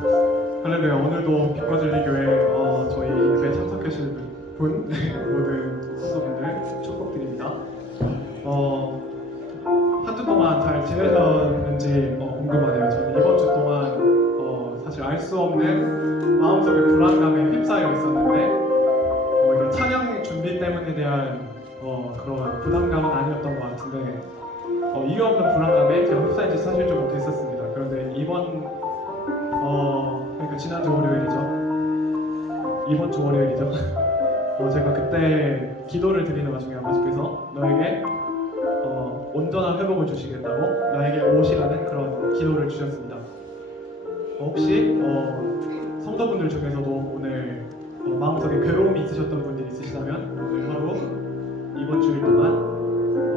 할렐루야. 오늘도 빛과진리교회 저희 예배 참석하실 분 모든 성도분들 축복드립니다. 한 주 동안 잘 지내셨는지 궁금하네요. 저는 이번 주 동안 사실 알 수 없는 마음속의 불안감에 휩싸여 있었는데 이게 찬양 준비 때문에 대한 그런 부담감은 아니었던 것 같은데 이유 없는 불안감에 제가 휩싸이지 사실 좀 못했었습니다. 그런데 그러니까 지난주 월요일이죠. 이번 주 월요일이죠. 제가 그때 기도를 드리는 와중에 아버지께서 너에게 온전한 회복을 주시겠다고 나에게 오시라는 그런 기도를 주셨습니다. 혹시 성도분들 중에서도 오늘 마음속에 괴로움이 있으셨던 분들이 있으시다면 오늘 하루 이번 주일 동안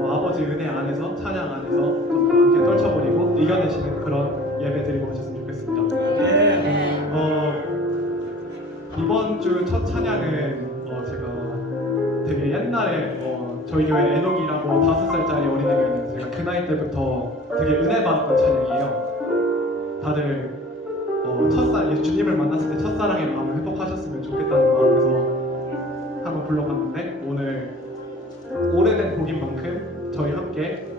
아버지 은혜 안에서 찬양 안에서 정말 함께 떨쳐버리고 이겨내시는 그런 예배 드리고 오셨으면 좋겠습니다. 이번 주 첫 찬양은 제가 되게 옛날에 저희 교회 에녹이라고 5살짜리 어린애교였는데 제가 그 나이 때부터 되게 은혜 받았던 찬양이에요. 다들 첫살 주님을 만났을 때 첫사랑의 마음을 회복하셨으면 좋겠다는 마음에서 한번 불러봤는데 오늘 오래된 곡인 만큼 저희 함께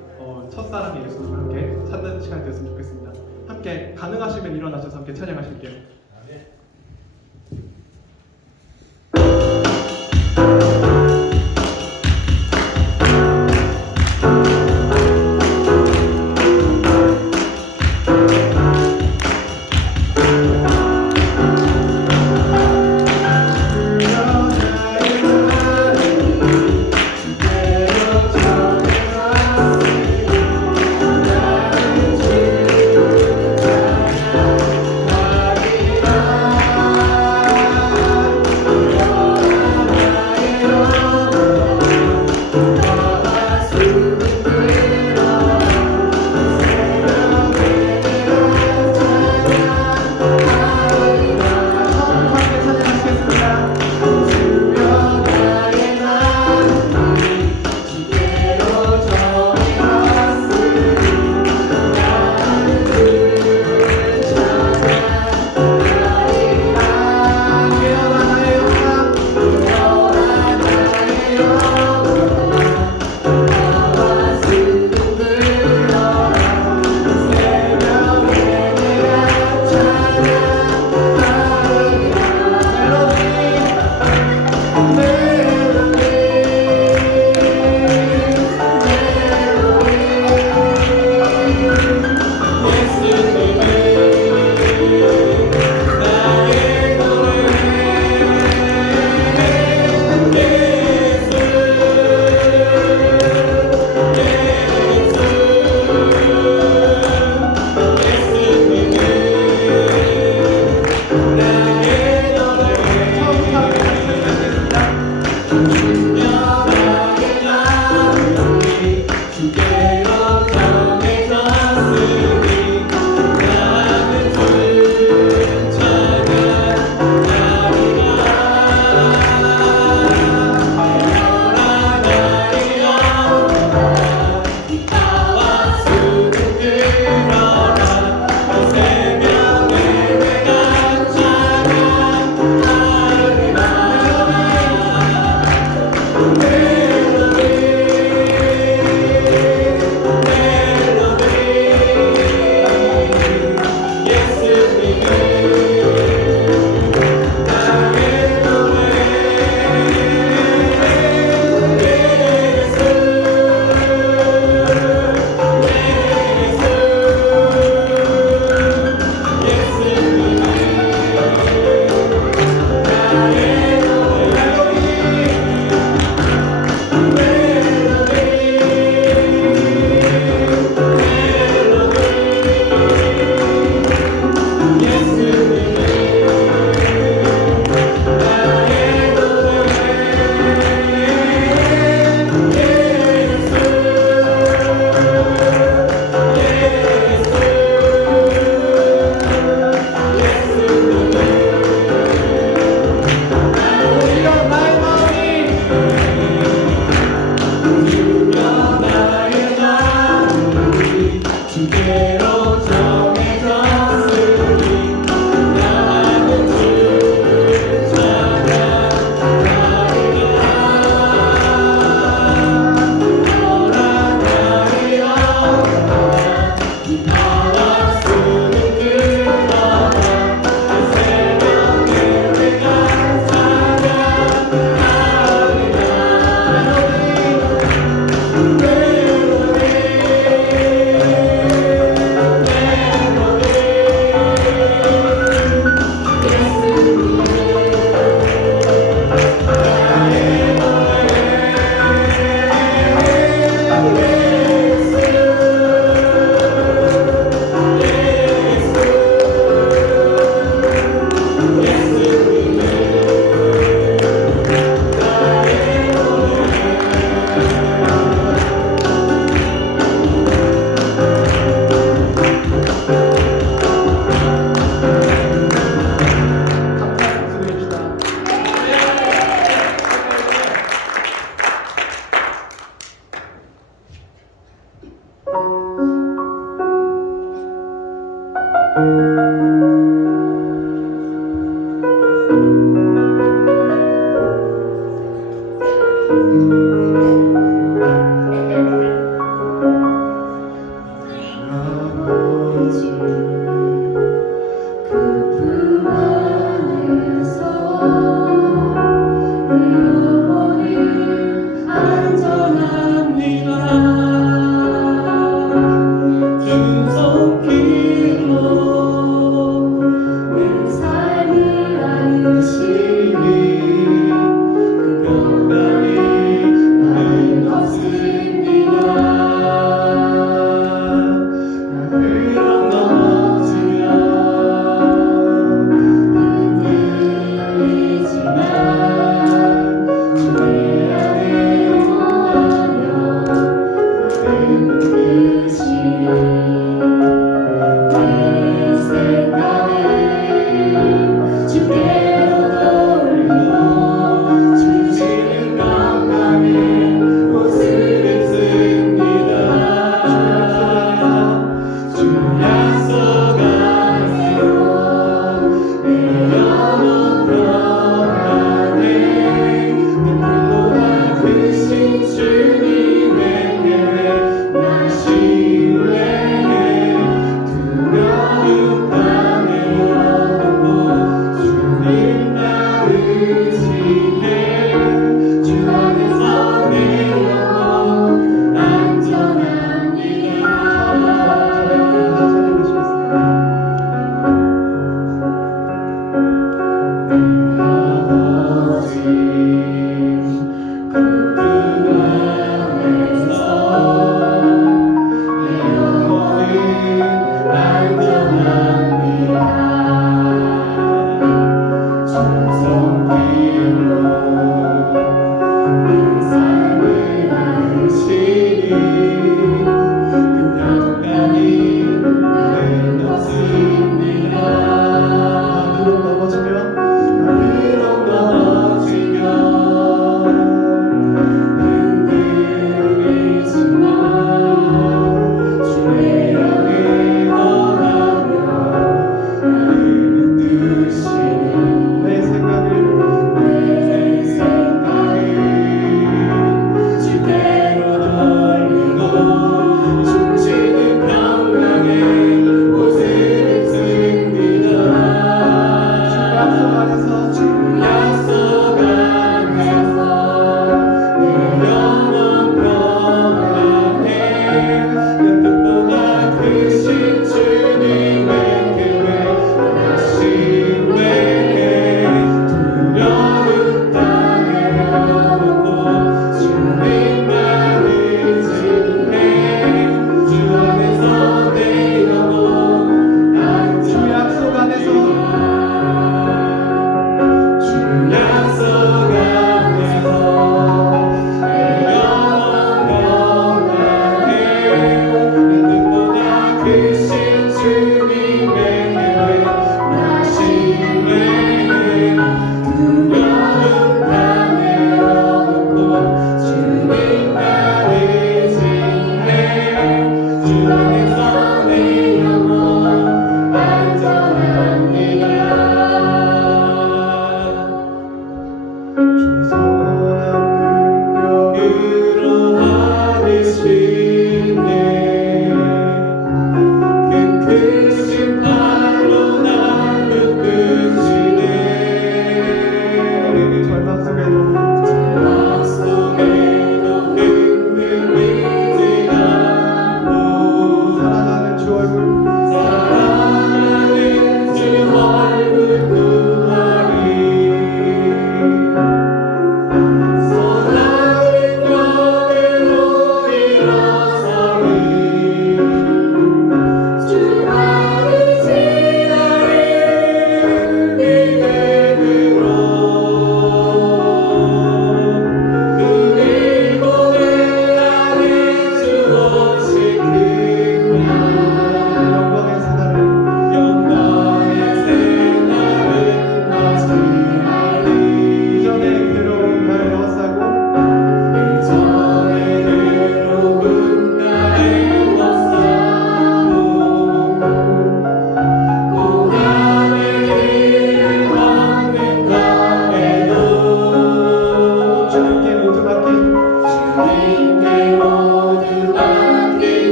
첫사랑의 예수님을 함께 찾는 시간이 되었으면 좋겠습니다. 함께 가능하시면 일어나셔서 함께 찬양하실게요.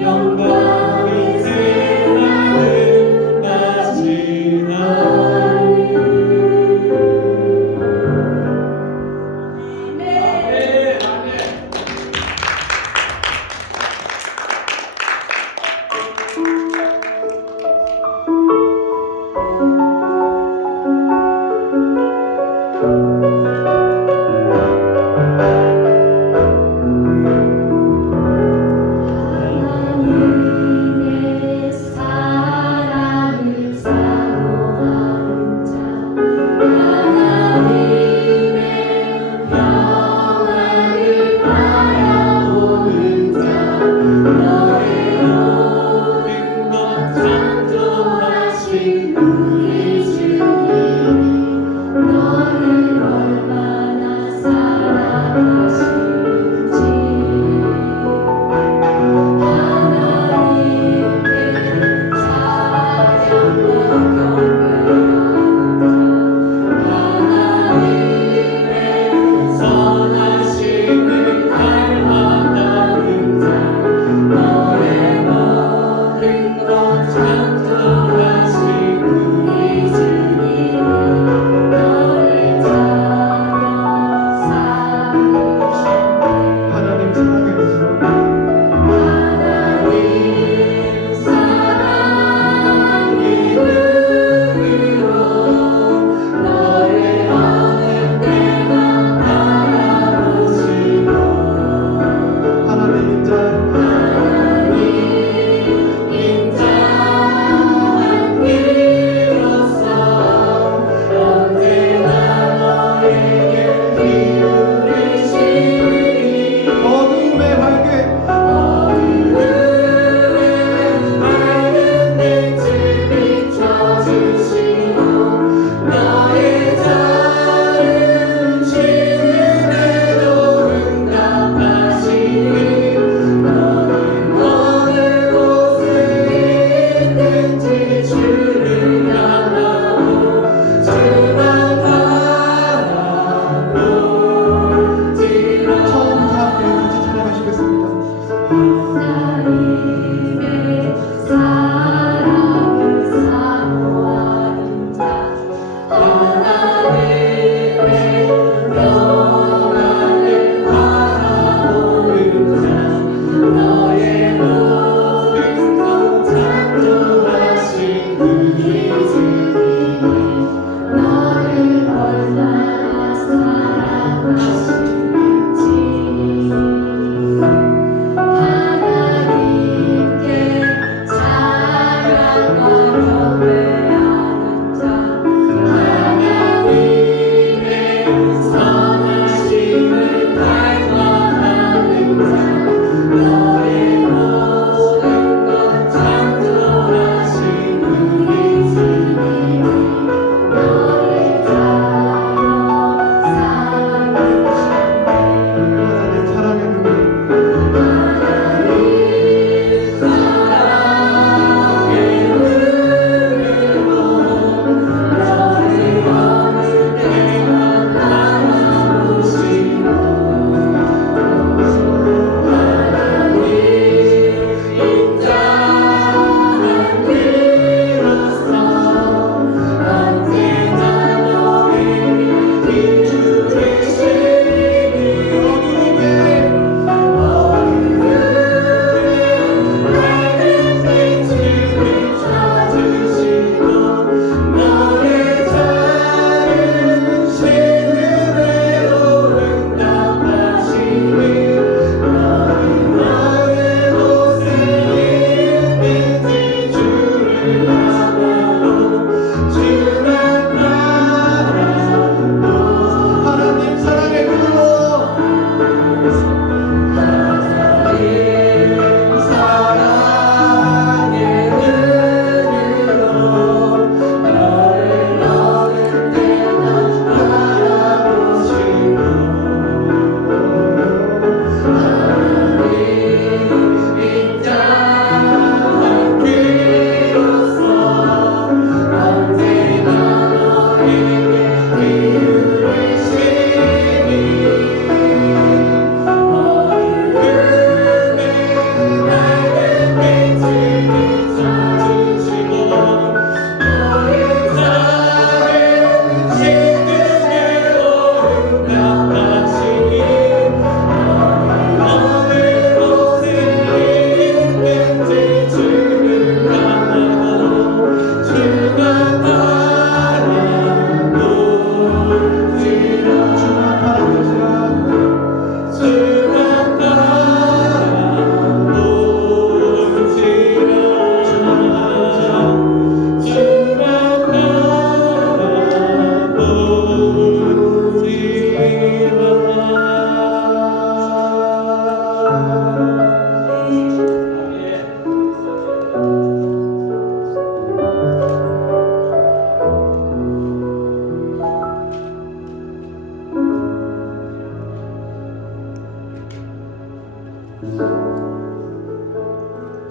영광의 새하늘 맞이하리. 하나님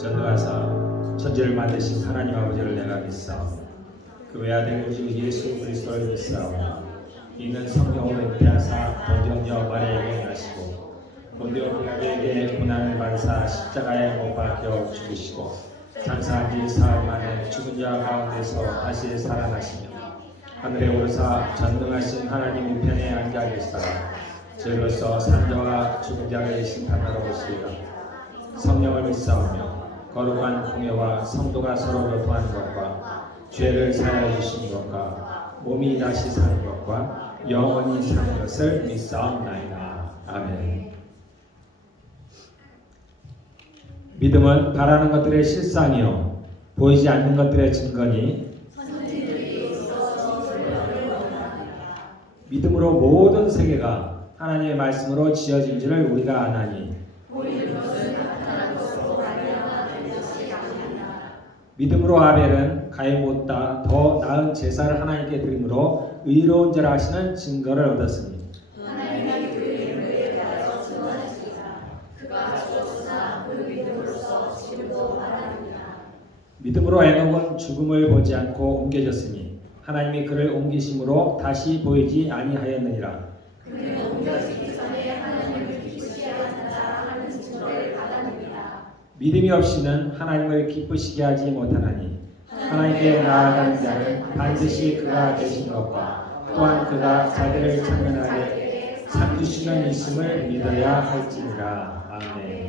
전능하사 천지를 만드신 하나님 아버지를 내가 믿사오며 그 외아들 우주 예수 그리스도를 믿사오며 이는 성령으로 잉태하사 본디오 마리아에게 나시고 본디오 빌라도에게 고난을 받으사 십자가에 못 박혀 죽으시고 장사한 지 사흘 만에 죽은 자 가운데서 다시 살아나시며 하늘에 오르사 전능하신 하나님 우편에 앉아 계시다가 죄로서 산자와 죽은 자를 심판하러 오시리라. 성령을 믿사오며 거룩한 공예와 성도가 서로 교통하는 것과 죄를 사하여 주신 것과 몸이 다시 사는 것과 영원히 사는 것을 믿사옵나이다. 아멘. 믿음은 바라는 것들의 실상이요 보이지 않는 것들의 증거니 믿음으로 모든 세계가 하나님의 말씀으로 지어진 줄을 우리가 아나니 믿음으로 아벨은 가인보다 더 나은 제사를 하나님께 드림으로 의로운 자라 하시는 증거를 얻었으니 믿음으로 에녹은 죽음을 보지 않고 옮겨졌으니 하나님이 그를 옮기심으로 다시 보이지 아니하였느니라. 믿음이 없이는 하나님을 기쁘시게 하지 못하나니 하나님께 나아가는 자는 반드시 그가 계신 것과 또한 그가 자기를 참견하게 삼주시는 있음을 믿어야 할지니라. 아멘.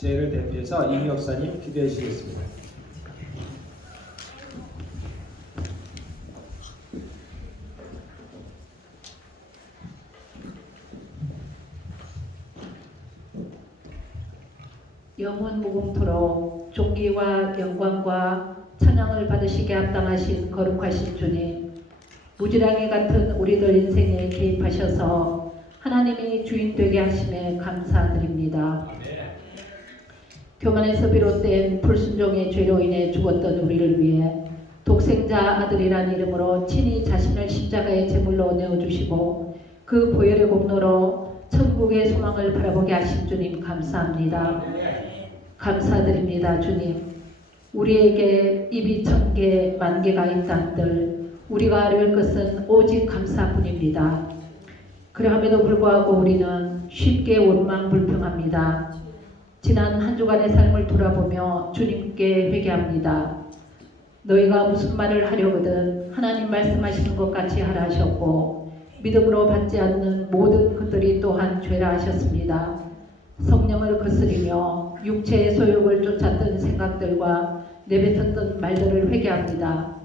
제를 대표해서 임 목사님 기도해 주시겠습니다. 영원 무궁토록 존귀와 영광과 찬양을 받으시게 합당하신 거룩하신 주님, 무지랑이 같은 우리들 인생에 개입하셔서 하나님이 주인 되게 하심에 감사드립니다. 교만에서 비롯된 불순종의 죄로 인해 죽었던 우리를 위해 독생자 아들이란 이름으로 친히 자신을 십자가의 제물로 내어주시고 그 보혈의 공로로 천국의 소망을 바라보게 하신 주님 감사합니다. 감사드립니다. 주님. 우리에게 입이 1000개, 10,000개가 있다 한들 우리가 알을 것은 오직 감사뿐입니다. 그럼에도 불구하고 우리는 쉽게 원망불평합니다. 지난 한 주간의 삶을 돌아보며 주님께 회개합니다. 너희가 무슨 말을 하려거든 하나님 말씀하시는 것 같이 하라 하셨고 믿음으로 받지 않는 모든 것들이 또한 죄라 하셨습니다. 성령을 거스리며 육체의 소욕을 쫓았던 생각들과 내뱉었던 말들을 회개합니다.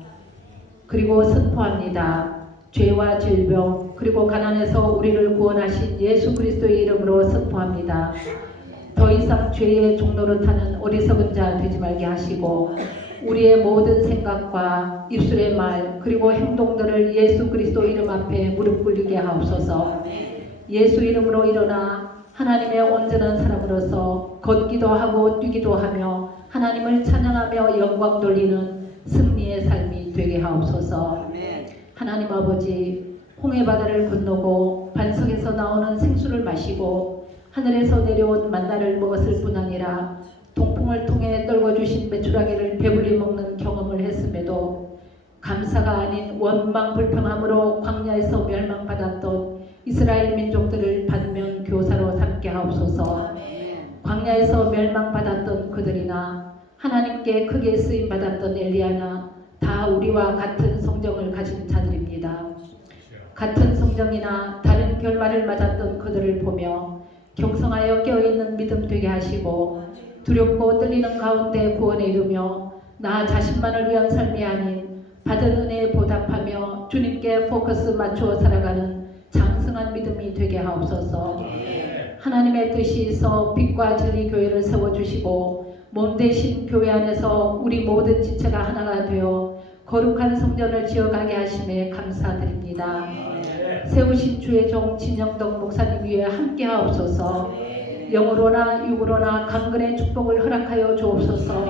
그리고 선포합니다. 죄와 질병 그리고 가난에서 우리를 구원하신 예수 그리스도의 이름으로 선포합니다. 더 이상 죄의 종로로 타는 어리석은 자 되지 말게 하시고 우리의 모든 생각과 입술의 말 그리고 행동들을 예수 그리스도 이름 앞에 무릎 꿇리게 하옵소서. 예수 이름으로 일어나 하나님의 온전한 사람으로서 걷기도 하고 뛰기도 하며 하나님을 찬양하며 영광 돌리는 승리의 삶이 되게 하옵소서. 하나님 아버지, 홍해바다를 건너고 반석에서 나오는 생수를 마시고 하늘에서 내려온 만나를 먹었을 뿐 아니라 동풍을 통해 떨궈주신 메추라기를 배불리 먹는 경험을 했음에도 감사가 아닌 원망불평함으로 광야에서 멸망받았던 이스라엘 민족들을 반면 교사로 삼게 하옵소서. 광야에서 멸망받았던 그들이나 하나님께 크게 쓰임받았던 엘리야나 다 우리와 같은 성정을 가진 자들입니다. 같은 성정이나 다른 결말을 맞았던 그들을 보며 경성하여 깨어있는 믿음 되게 하시고 두렵고 떨리는 가운데 구원에 이르며 나 자신만을 위한 삶이 아닌 받은 은혜에 보답하며 주님께 포커스 맞추어 살아가는 장성한 믿음이 되게 하옵소서. 하나님의 뜻이 있어 빛과 진리 교회를 세워주시고 몸 대신 교회 안에서 우리 모든 지체가 하나가 되어 거룩한 성전을 지어가게 하심에 감사드립니다. 세우신 주의 종 진영덕 목사님 위에 함께 하옵소서. 영으로나 육으로나 강건의 축복을 허락하여 주옵소서.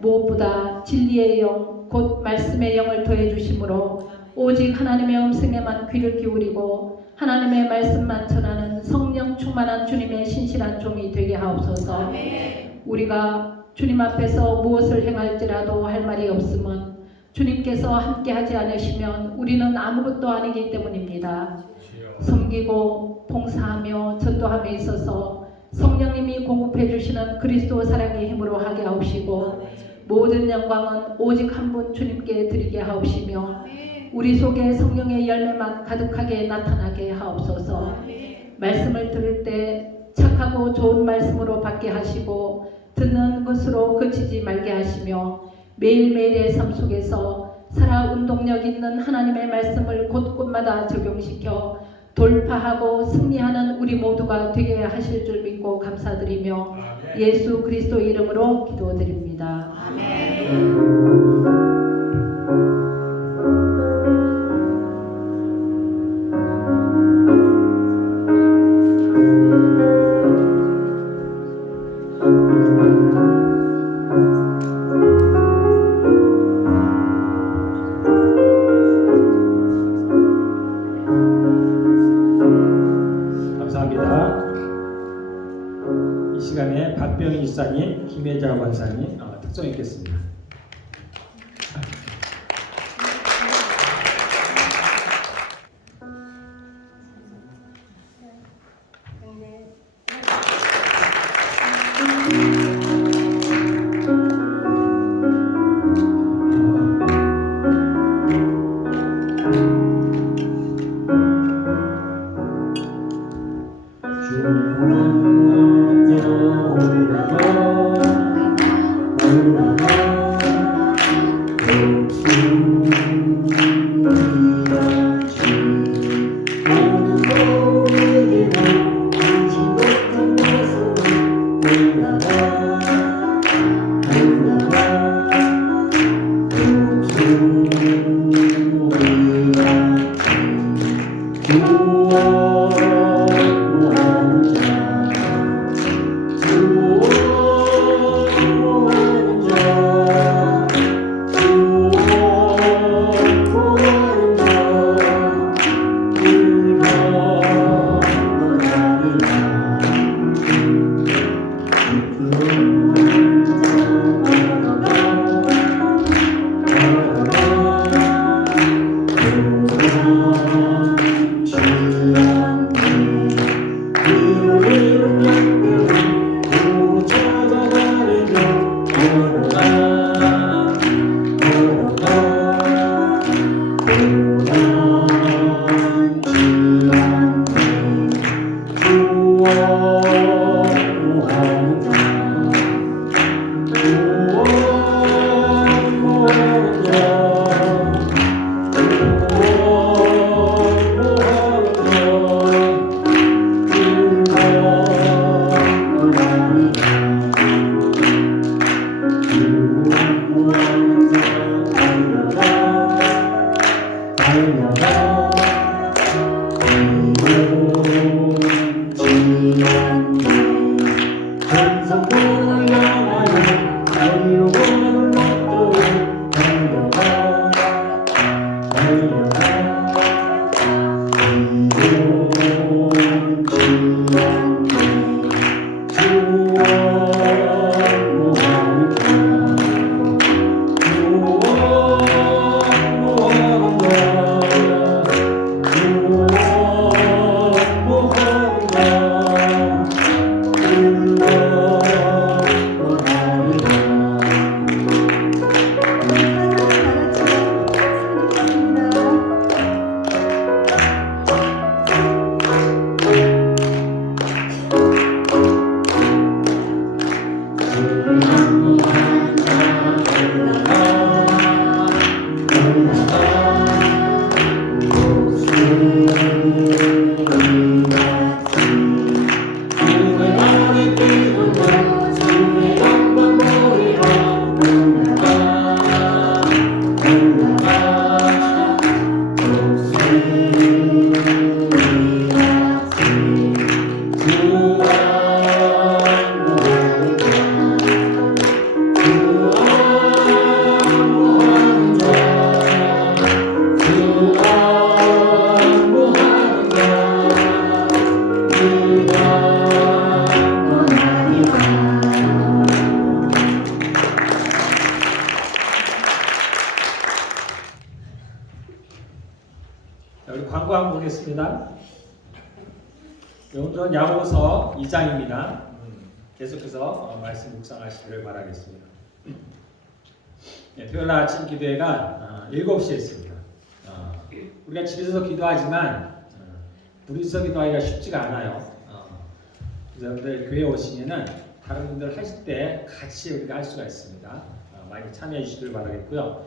무엇보다 진리의 영, 곧 말씀의 영을 더해 주심으로 오직 하나님의 음성에만 귀를 기울이고 하나님의 말씀만 전하는 성령 충만한 주님의 신실한 종이 되게 하옵소서. 우리가 주님 앞에서 무엇을 행할지라도 할 말이 없음은 주님께서 함께하지 않으시면 우리는 아무것도 아니기 때문입니다. 섬기고 봉사하며 전도함에 있어서 성령님이 공급해 주시는 그리스도 사랑의 힘으로 하게 하옵시고 모든 영광은 오직 한 분 주님께 드리게 하옵시며 우리 속에 성령의 열매만 가득하게 나타나게 하옵소서. 말씀을 들을 때 착하고 좋은 말씀으로 받게 하시고 듣는 것으로 그치지 말게 하시며 매일매일의 삶 속에서 살아 운동력 있는 하나님의 말씀을 곳곳마다 적용시켜 돌파하고 승리하는 우리 모두가 되게 하실 줄 믿고 감사드리며 예수 그리스도 이름으로 기도드립니다. 감사합니다. 이 시간에 박병희 집사님, 김혜자 권사님 특송 있겠습니다. 구원하는 자 우리 광고 한번 보겠습니다. 오늘은 야고보서 2장입니다. 계속해서 말씀 묵상하시기를 바라겠습니다. 토요일 날 아침 기도회가 7시에 있습니다. 우리가 집에서 기도하지만 둘이서 기도하기가 쉽지가 않아요. 여러분들 교회 오시면은 다른 분들 하실 때 같이 우리가 할 수가 있습니다. 많이 참여해 주시길 바라겠고요.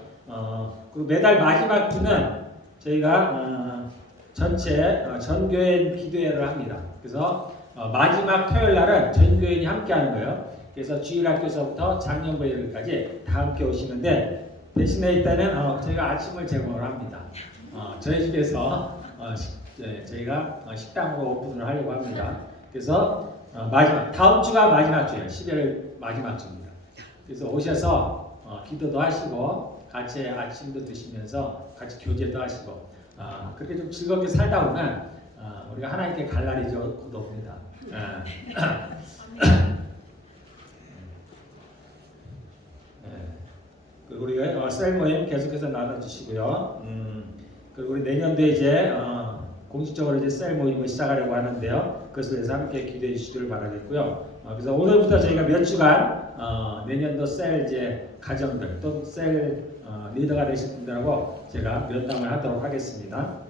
그리고 매달 마지막 주는 저희가 전체 전교회 기도회를 합니다. 그래서 마지막 토요일 날은 전교인이 함께 하는 거예요. 그래서 주일학교에서부터 작년부까지 다 함께 오시는데 대신에 일단은 저희가 아침을 제공을 합니다. 저희 집에서 저희가 식당으로 오픈을 하려고 합니다. 그래서 다음 주가 마지막 주예요. 11월 마지막 주입니다. 그래서 오셔서 기도도 하시고 같이 아침도 드시면서 같이 교제도 하시고 그렇게 좀 즐겁게 살다 보면 우리가 하나님께 갈 날이 곧 옵니다. 그리고 우리가 셀 모임 계속해서 나눠주시고요. 그리고 우리 내년도에 이제 공식적으로 이제 셀 모임을 시작하려고 하는데요. 그것을 위해서 함께 기도해 주시길 바라겠고요. 그래서 오늘부터 저희가 몇 주간 내년도 셀 이제 가정들 또 셀 리더가 되신 분들하고 제가 면담을 하도록 하겠습니다.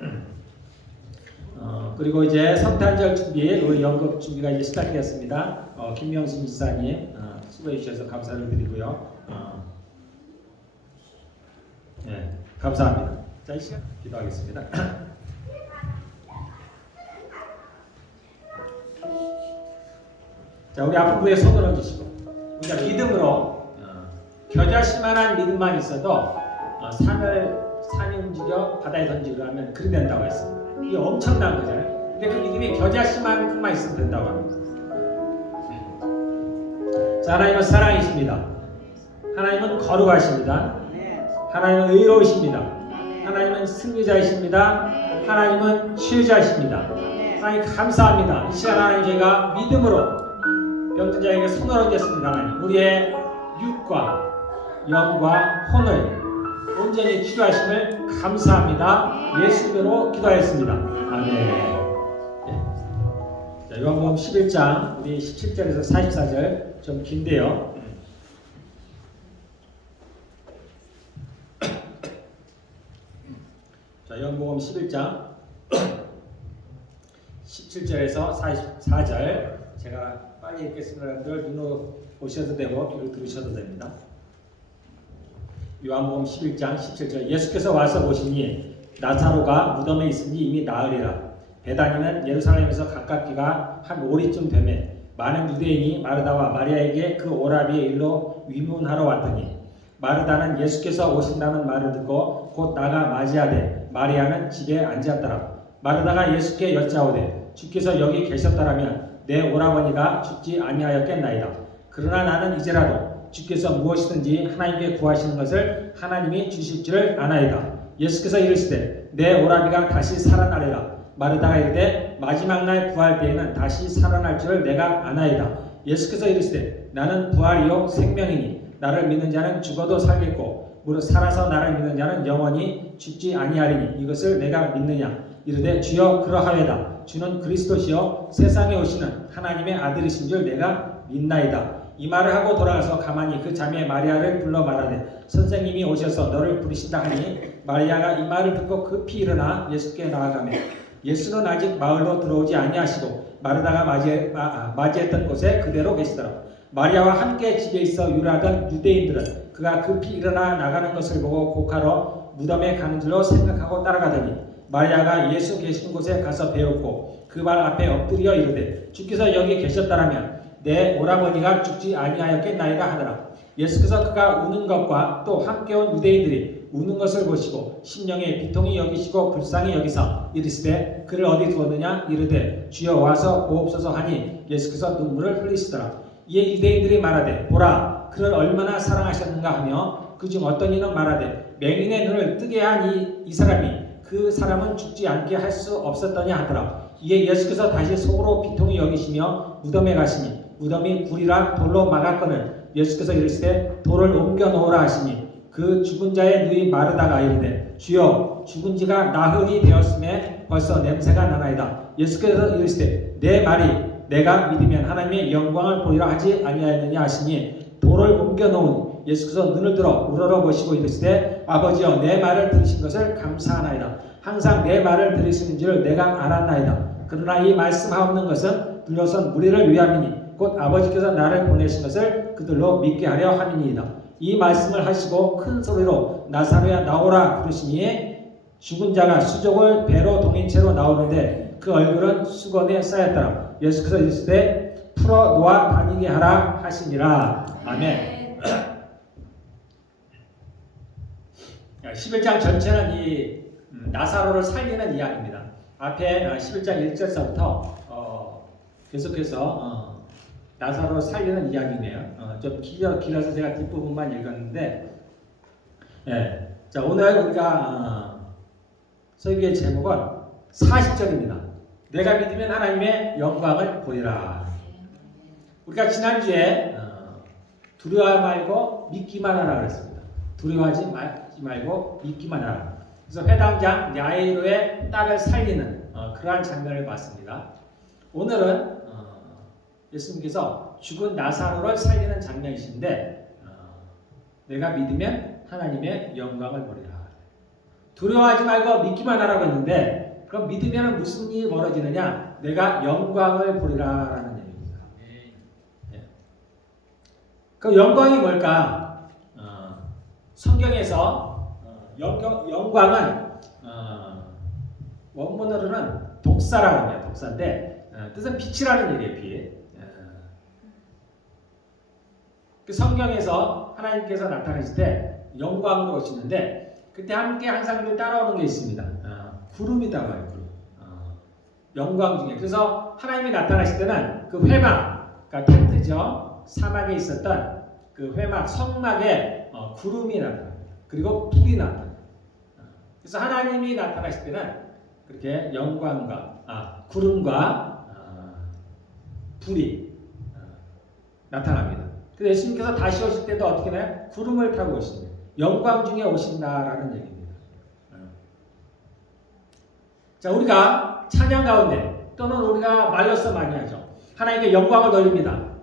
그리고 이제 성탄절 준비, 우리 연극 준비가 이제 시작되었습니다. 김명수 집사님 수고해 주셔서 감사를 드리고요. 네, 감사합니다. 자, 이 시간 기도하겠습니다. 자, 우리 앞부분에 손을 얹으시고 우리가 믿음으로 겨자씨만한 믿음만 있어도 산이 움직여 바다에 던지기로 하면 그리 된다고 했습니다. 이게 엄청난 거잖아요. 근데 그 믿음이 겨자씨만큼만 있으면 된다고 합니다. 자, 하나님은 사랑이십니다. 하나님은 거룩하십니다. 하나님은 의로우십니다. 하나님은 승리자이십니다. 하나님은 치유자이십니다. 하나님 감사합니다. 이 시간 하나님 저희가 믿음으로 병든 자에게 손을 얹었습니다. 하나님 우리의 육과 영과 혼을 온전히 치료하심을 감사합니다. 예수님으로 기도하였습니다. 아멘. 자, 자, 요한복음 11장 우리 17절에서 44절 좀 긴데요. 자, 요한복음 11장 17절에서 44절 제가 빨리 읽겠습니다. 여러분들 눈으로 보셔도 되고 귀로 들으셔도 됩니다. 요한복음 11장 17절 예수께서 와서 보시니 나사로가 무덤에 있으니 이미 나으리라. 베다니는 예루살렘에서 가깝기가 한 오리쯤 되매 많은 유대인이 마르다와 마리아에게 그 오라비의 일로 위문하러 왔더니 마르다는 예수께서 오신다는 말을 듣고 곧 나가 맞이하되 마리아는 집에 앉았더라. 마르다가 예수께 여짜오되 주께서 여기 계셨더라면 내 오라버니가 죽지 아니하였겠나이다. 그러나 나는 이제라도 주께서 무엇이든지 하나님께 구하시는 것을 하나님이 주실 줄 아나이다. 예수께서 이르시되 내 오라비가 다시 살아나리라. 마르다가 이르되 마지막 날 부활 때에는 다시 살아날 줄을 내가 아나이다. 예수께서 이르시되 나는 부활이요 생명이니 나를 믿는 자는 죽어도 살겠고 무릇 살아서 나를 믿는 자는 영원히 죽지 아니하리니 이것을 내가 믿느냐. 이르되 주여 그러하외다. 주는 그리스도시요 세상에 오시는 하나님의 아들이신 줄 내가 믿나이다. 이 말을 하고 돌아가서 가만히 그 자매 마리아를 불러 말하되 선생님이 오셔서 너를 부르신다 하니 마리아가 이 말을 듣고 급히 일어나 예수께 나아가며 예수는 아직 마을로 들어오지 아니하시고 마르다가 맞이했던 곳에 그대로 계시더라. 마리아와 함께 집에 있어 유라하던 유대인들은 그가 급히 일어나 나가는 것을 보고 곡하러 무덤에 가는 줄로 생각하고 따라가더니 마리아가 예수 계시는 곳에 가서 배웠고 그 발 앞에 엎드려 이르되 주께서 여기 계셨다라면 내 오라버니가 죽지 아니하였겠나이다 하더라. 예수께서 그가 우는 것과 또 함께 온 유대인들이 우는 것을 보시고 심령에 비통히 여기시고 불쌍히 여기사 이르시되 그를 어디 두었느냐. 이르되 주여 와서 보옵소서 하니 예수께서 눈물을 흘리시더라. 이에 유대인들이 말하되 보라 그를 얼마나 사랑하셨는가 하며 그중 어떤 이는 말하되 맹인의 눈을 뜨게 한 이 사람이 그 사람은 죽지 않게 할 수 없었더냐 하더라. 이에 예수께서 다시 속으로 비통히 여기시며 무덤에 가시니 무덤이 굴이라 돌로 막았거늘 예수께서 이르시되 돌을 옮겨 놓으라 하시니 그 죽은 자의 누이 마르다가 이르되 주여 죽은 지가 나흘이 되었음에 벌써 냄새가 나나이다. 예수께서 이르시되 내 말이 내가 믿으면 하나님의 영광을 보리라 하지 아니하였느냐 하시니 돌을 옮겨 놓으니 예수께서 눈을 들어 우러러 보시고 이르시되 아버지여 내 말을 들으신 것을 감사하나이다. 항상 내 말을 들으시는 줄 내가 알았나이다. 그러나 이 말씀하옵는 것은 들려선 무리를 위함이니 곧 아버지께서 나를 보내신 것을 그들로 믿게 하려 함이니이다. 이 말씀을 하시고 큰 소리로 나사로야 나오라 부르시니 죽은 자가 수족을 배로 동인 채로 나오는데 그 얼굴은 수건에 쌓였더라. 예수께서 이르시되 풀어 놓아 다니게 하라 하시니라. 아멘. 11장 전체는 이 나사로를 살리는 이야기입니다. 앞에 11장 1절서부터 계속해서 나사로를 살리는 이야기네요. 좀 길어서 제가 뒷부분만 읽었는데 예. 자, 오늘 우리가 설교의 제목은 40절입니다. 내가 믿으면 하나님의 영광을 보리라. 우리가 지난주에 두려워하지 말고 믿기만 하라 그랬습니다. 두려워하지 말고 믿기만 하라. 그래서 회당장 야이로의 딸을 살리는 그러한 장면을 봤습니다. 오늘은 예수님께서 죽은 나사로를 살리는 장면이신데 내가 믿으면 하나님의 영광을 보리라. 두려워하지 말고 믿기만 하라고 했는데 그럼 믿으면 무슨 일이 벌어지느냐? 내가 영광을 보리라라는 얘기입니다. 예. 그 영광이 뭘까? 성경에서 영광은 원문으로는 독사라고 해요. 독사인데 뜻은 빛이라는 얘기예요. 빛. 그 성경에서 하나님께서 나타나실 때 영광으로 오시는데 그때 함께 항상 늘 따라오는 게 있습니다. 구름이라고 해요. 구름. 영광 중에. 그래서 하나님이 나타나실 때는 그 회막, 그러니까 텐트죠. 사막에 있었던 그 회막, 성막에 구름이 나타납니다. 그리고 불이 나타납니다. 그래서 하나님이 나타나실 때는 그렇게 영광과 구름과 불이 나타납니다. 그래서 예수님께서 다시 오실 때도 어떻게 나요? 구름을 타고 오십니다. 영광 중에 오신다라는 얘기입니다. 자, 우리가 찬양 가운데 또는 우리가 말로써 많이 하죠. 하나님께 영광을 돌립니다.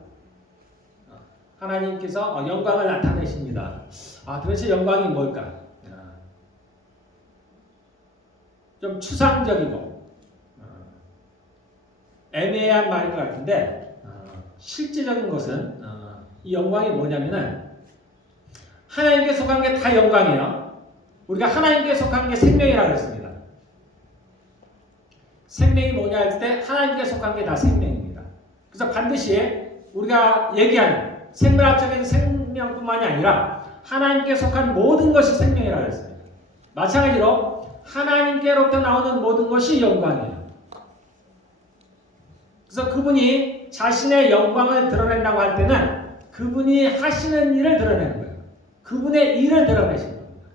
하나님께서 영광을 나타내십니다. 도대체 영광이 뭘까? 좀 추상적이고 애매한 말인 것 같은데 실제적인 것은 이 영광이 뭐냐면은 하나님께 속한 게 다 영광이에요. 우리가 하나님께 속한 게 생명이라고 했습니다. 생명이 뭐냐 할 때 하나님께 속한 게 다 생명입니다. 그래서 반드시 우리가 얘기하는 생물학적인 생명뿐만이 아니라 하나님께 속한 모든 것이 생명이라고 했습니다. 마찬가지로 하나님께로부터 나오는 모든 것이 영광이에요. 그래서 그분이 자신의 영광을 드러낸다고 할 때는 그분이 하시는 일을 드러내는 거예요. 그분의 일을 드러내시는 겁니다.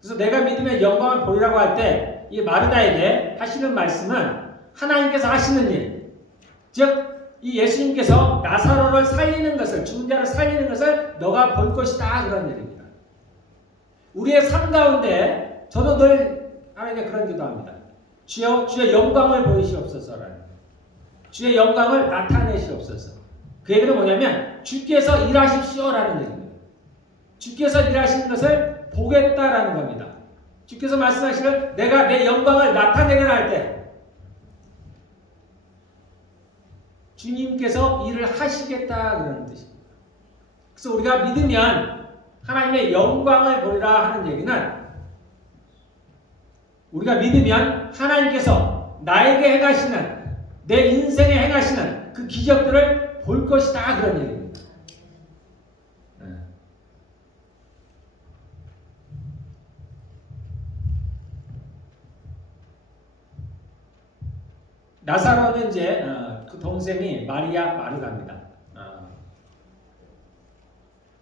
그래서 내가 믿음의 영광을 보이라고 할 때 이 마르다에게 하시는 말씀은 하나님께서 하시는 일, 즉 이 예수님께서 나사로를 살리는 것을, 죽은 자를 살리는 것을 너가 볼 것이다, 그런 얘기입니다. 우리의 삶 가운데 저도 늘 하나님께 그런 기도합니다. 주여, 주의 영광을 보이시옵소서라는, 주의 영광을 나타내시옵소서. 그 얘기는 뭐냐면 주께서 일하십시오라는 얘기입니다. 주께서 일하시는 것을 보겠다라는 겁니다. 주께서 말씀하시는 내가 내 영광을 나타내려 할 때 주님께서 일을 하시겠다, 그런 뜻입니다. 그래서 우리가 믿으면 하나님의 영광을 보리라 하는 얘기는 우리가 믿으면 하나님께서 나에게 행하시는, 내 인생에 행하시는 그 기적들을 볼 것이다, 그런 얘기입니다. 나사로는 이제 그 동생이 마리아 마르다입니다.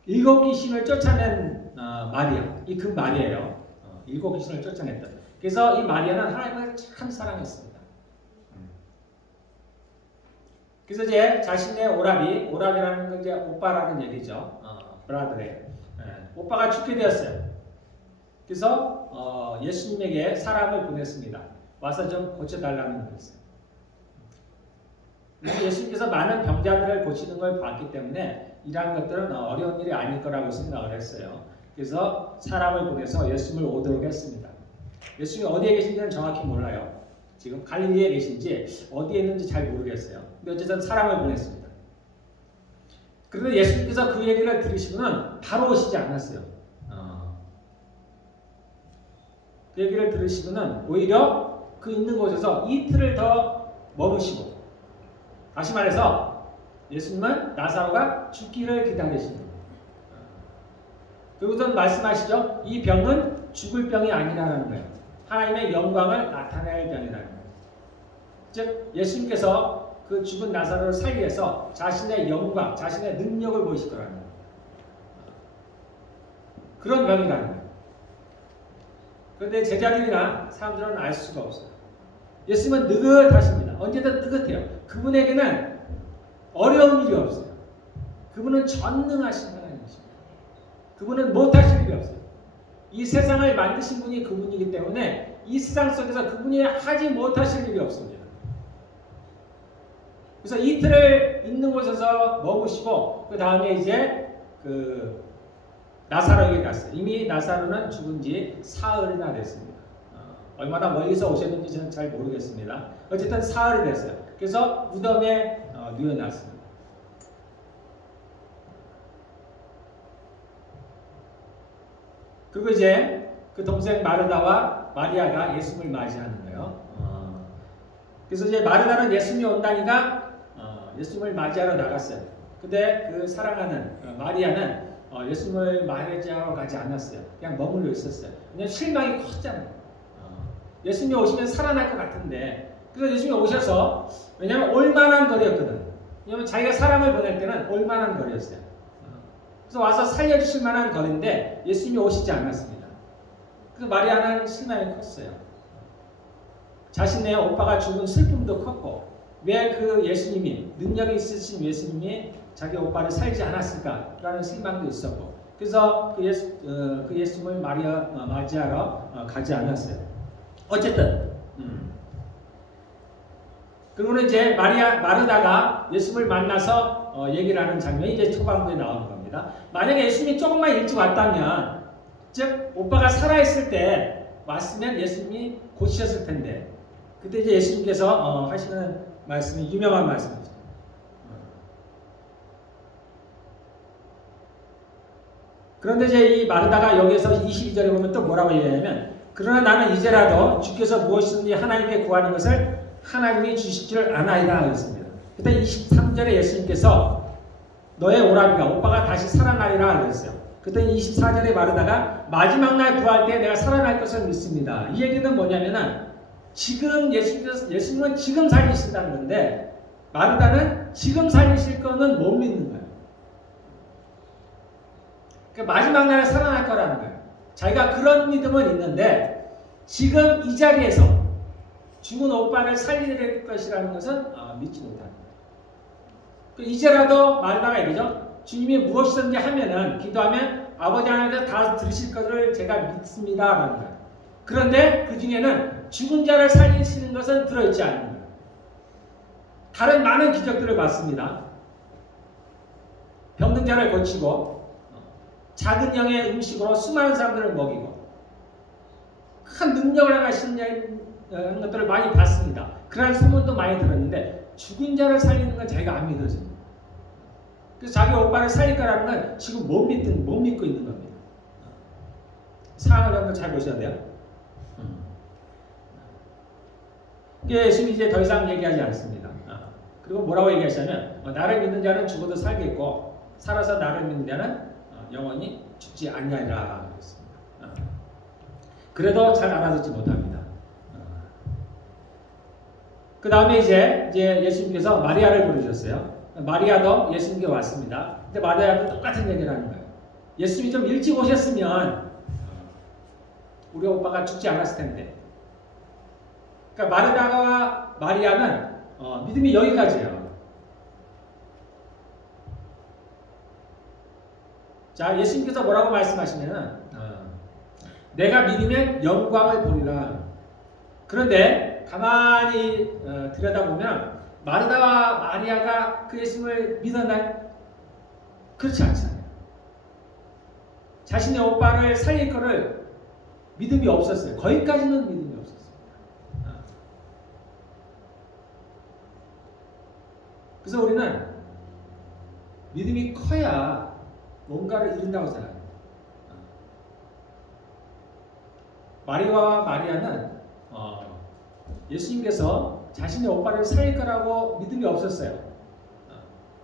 7 귀신을 쫓아낸 마리아, 이 그 마리아예요. 7 귀신을 쫓아냈던. 그래서 이 마리아는 하나님을 참 사랑했습니다. 그래서 이제 자신의 오라비라는 건 이제 오빠라는 얘기죠. 브라더의 오빠가 죽게 되었어요. 그래서 예수님에게 사람을 보냈습니다. 와서 좀 고쳐달라는 거였어요. 예수님께서 많은 병자들을 고치는 걸 봤기 때문에 이러한 것들은 어려운 일이 아닐 거라고 생각을 했어요. 그래서 사람을 보내서 예수님을 오도록 했습니다. 예수님이 어디에 계신지는 정확히 몰라요. 지금 갈릴리에 계신지 어디에 있는지 잘 모르겠어요. 근데 어쨌든 사람을 보냈습니다. 그런데 예수님께서 그 얘기를 들으시고는 바로 오시지 않았어요. 그 얘기를 들으시고는 오히려 그 있는 곳에서 이틀을 더 머무시고, 다시 말해서 예수님은 나사로가 죽기를 기다리시는 거예요. 그리고선 말씀하시죠. 이 병은 죽을 병이 아니라는 거예요. 하나님의 영광을 나타낼 병이라는 거예요. 즉 예수님께서 그 죽은 나사로를 살리기 위해서 자신의 영광, 자신의 능력을 보이실 거라는 거예요. 그런 병이라는 거예요. 그런데 제자들이나 사람들은 알 수가 없어요. 예수님은 느긋하십니다. 언제든 느긋해요. 그분에게는 어려운 일이 없어요. 그분은 전능하신 하나님이십니다. 그분은 못하실 일이 없어요. 이 세상을 만드신 분이 그분이기 때문에 이 세상 속에서 그분이 하지 못하실 일이 없습니다. 그래서 이틀을 있는 곳에서 머무시고 그 다음에 이제 그 나사로에게 갔어요. 이미 나사로는 죽은 지 사흘이나 됐습니다. 얼마나 멀리서 오셨는지 저는 잘 모르겠습니다. 어쨌든 사흘이 됐어요. 그래서 무덤에 누워놨습니다. 그리고 이제 그 동생 마르다와 마리아가 예수님을 맞이하는 거예요. 그래서 이제 마르다는 예수님이 온다니까 예수님을 맞이하러 나갔어요. 근데 그 사랑하는 마리아는 예수님을 맞이하러 가지 않았어요. 그냥 머물러 있었어요. 왜냐하면 실망이 컸잖아요. 예수님이 오시면 살아날 것 같은데, 그래서 예수님이 오셔서, 왜냐하면 올만한 거리였거든. 왜냐하면 자기가 사람을 보낼 때는 올만한 거리였어요. 그래서 와서 살려주실 만한 거리인데 예수님이 오시지 않았습니다. 그래서 마리아는 실망이 컸어요. 자신의 오빠가 죽은 슬픔도 컸고, 왜 그 예수님이, 능력이 있으신 예수님이 자기 오빠를 살지 않았을까라는 실망도 있었고, 그래서 그 예수님을 맞이하러 가지 않았어요. 어쨌든 그리고는 이제 마르다가 예수님을 만나서 얘기를 하는 장면이 이제 초반부에 나오는 겁니다. 만약에 예수님이 조금만 일찍 왔다면, 즉 오빠가 살아있을 때 왔으면 예수님이 고치셨을 텐데, 그때 이제 예수님께서 하시는 말씀이 유명한 말씀이죠. 그런데 이제 이 마르다가 여기에서 22절에 보면 또 뭐라고 얘기하냐면, 그러나 나는 이제라도 주께서 무엇이든지 하나님께 구하는 것을 하나님이 주실 줄 아나이다 그랬습니다. 그때 23절에 예수님께서 너의 오라비가 오빠가 다시 살아나리라 그랬어요. 그때 24절에 마르다가 마지막 날 구할 때 내가 살아날 것을 믿습니다. 이 얘기는 뭐냐면은 지금 예수님은 지금 살리신다는 건데 마르다는 지금 살리실 거는 못 믿는 거예요. 그러니까 마지막 날에 살아날 거라는 거예요. 자기가 그런 믿음은 있는데 지금 이 자리에서 죽은 오빠를 살릴 것이라는 것은 믿지 못합니다. 이제라도 마르다가 얘기죠. 주님이 무엇이든지 하면은 기도하면 아버지 하나님께서 다 들으실 것을 제가 믿습니다. 라는 거예요. 그런데 그 중에는 죽은 자를 살리시는 것은 들어있지 않는 거예요. 다른 많은 기적들을 봤습니다. 병든 자를 고치고 작은 양의 음식으로 수많은 사람들을 먹이고 큰 능력을 행하시는 것들을 많이 봤습니다. 그러한 소문도 많이 들었는데 죽은 자를 살리는 건 자기가 안 믿어집니다. 그래서 자기 오빠를 살릴 거라는 건 지금 못 믿고 있는 겁니다. 상황을 한번 잘 보셔야 돼요. 예수님이 이제 더 이상 얘기하지 않습니다. 그리고 뭐라고 얘기하시냐면 나를 믿는 자는 죽어도 살겠고 살아서 나를 믿는 자는 영원히 죽지 않냐니라 그랬습니다. 그래도 잘 알아듣지 못합니다. 그 다음에 이제 예수님께서 마리아를 부르셨어요. 마리아도 예수님께 왔습니다. 근데 마리아도 똑같은 얘기를 하는 거예요. 예수님이 좀 일찍 오셨으면 우리 오빠가 죽지 않았을 텐데. 그러니까 마르다와 마리아는 믿음이 여기까지예요. 자, 예수님께서 뭐라고 말씀하시냐면 내가 믿으면 영광을 보리라. 그런데 가만히 들여다보면 마르다와 마리아가 그 예수님을 믿었나요? 그렇지 않잖아요. 자신의 오빠를 살릴 거를 믿음이 없었어요. 거기까지는 믿음이 없었어요. 그래서 우리는 믿음이 커야 뭔가를 이룬다고 생각해요. 마리아와 마리아는 예수님께서 자신의 오빠를 살릴 거라고 믿음이 없었어요.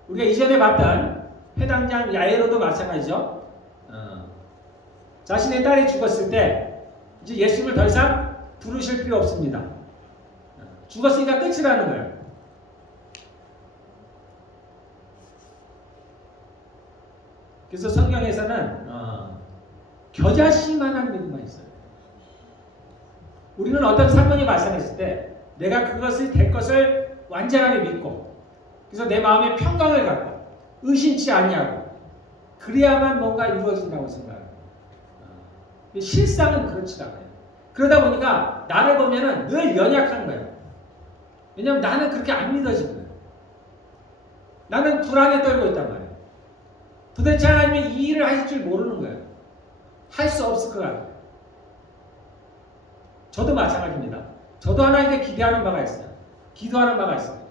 우리가 이전에 봤던 회당장 야이로도 마찬가지죠. 자신의 딸이 죽었을 때 이제 예수님을 더 이상 부르실 필요 없습니다. 죽었으니까 끝이라는 거예요. 그래서 성경에서는 겨자씨만한 믿음만 있어요. 우리는 어떤 사건이 발생했을 때 내가 그것을 될 것을 완전하게 믿고 그래서 내 마음에 평강을 갖고 의심치 아니하고 그래야만 뭔가 이루어진다고 생각해요. 실상은 그렇지 않아요. 그러다 보니까 나를 보면은 늘 연약한 거예요. 왜냐하면 나는 그렇게 안 믿어지거든요. 나는 불안에 떨고 있단 말이에요. 도대체 하나님이 이 일을 하실 줄 모르는 거예요. 할 수 없을 것 같아요. 저도 마찬가지입니다. 저도 하나님께 기대하는 바가 있어요. 기도하는 바가 있습니다.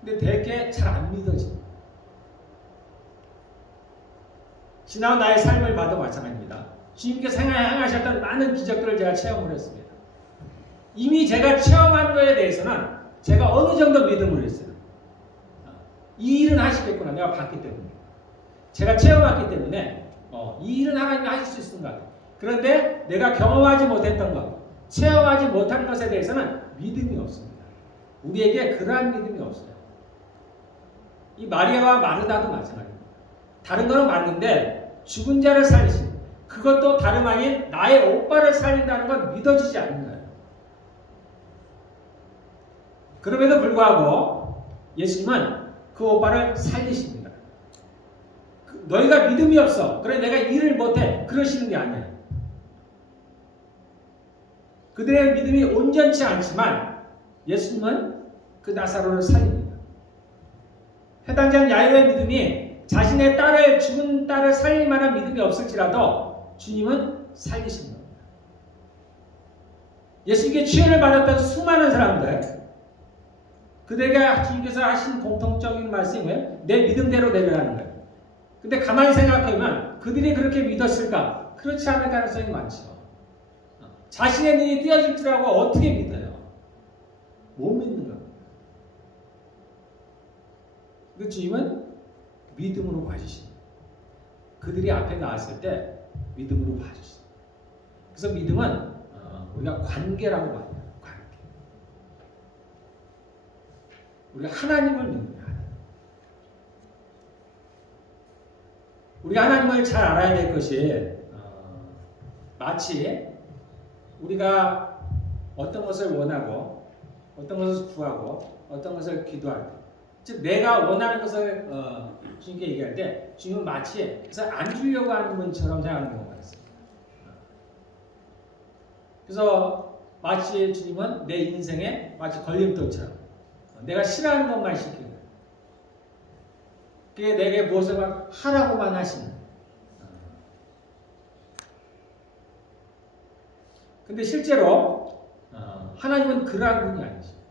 근데 되게 잘 안 믿어집니다. 지나온 나의 삶을 봐도 마찬가지입니다. 주님께서 행하셨던 많은 기적들을 제가 체험을 했습니다. 이미 제가 체험한 것에 대해서는 제가 어느 정도 믿음을 했어요. 이 일은 하시겠구나. 내가 봤기 때문에. 제가 체험했기 때문에 이 일은 하나님이 하실 수 있는 것 같아요. 그런데 내가 경험하지 못했던 것, 체험하지 못한 것에 대해서는 믿음이 없습니다. 우리에게 그러한 믿음이 없어요. 이 마리아와 마르다도 마찬가지입니다. 다른 거는 맞는데 죽은 자를 살리신 그것도 다름 아닌 나의 오빠를 살린다는 건 믿어지지 않는 거예요. 그럼에도 불구하고 예수님은 그 오빠를 살리십니다. 너희가 믿음이 없어. 그래 내가 일을 못해. 그러시는 게 아니에요. 그들의 믿음이 온전치 않지만 예수님은 그 나사로를 살립니다. 해당자는 야이로의 믿음이 자신의 딸을 죽은 딸을 살릴 만한 믿음이 없을지라도 주님은 살리신 겁니다. 예수님께 치유를 받았던 수많은 사람들, 그들에게 주님께서 하신 공통적인 말씀이 뭐예요? 내 믿음대로 내려라는 거예요. 근데 가만히 생각해보면 그들이 그렇게 믿었을까? 그렇지 않을 가능성이 많죠. 자신의 눈이 띄어질 줄 알고 어떻게 믿어요? 못 믿는 겁니다. 그 주님은 믿음으로 봐주십니다. 그들이 앞에 나왔을 때 믿음으로 봐주십니다. 그래서 믿음은 우리가 관계라고 봐요. 관계. 우리가 하나님을 믿습니다. 우리가 하나님을 잘 알아야 될 것이 마치 우리가 어떤 것을 원하고 어떤 것을 구하고 어떤 것을 기도할 때, 즉 내가 원하는 것을 주님께 얘기할 때 주님은 마치 그래서 안 주려고 하는 분처럼 생각하는 경우가 있습니다. 그래서 마치 주님은 내 인생에 마치 걸림돌처럼 내가 싫어하는 것만 시키는 거예요. 그게 내게 무엇을 막 하라고만 하시는 거예요. 근데 실제로 하나님은 그러한 분이 아니십니다.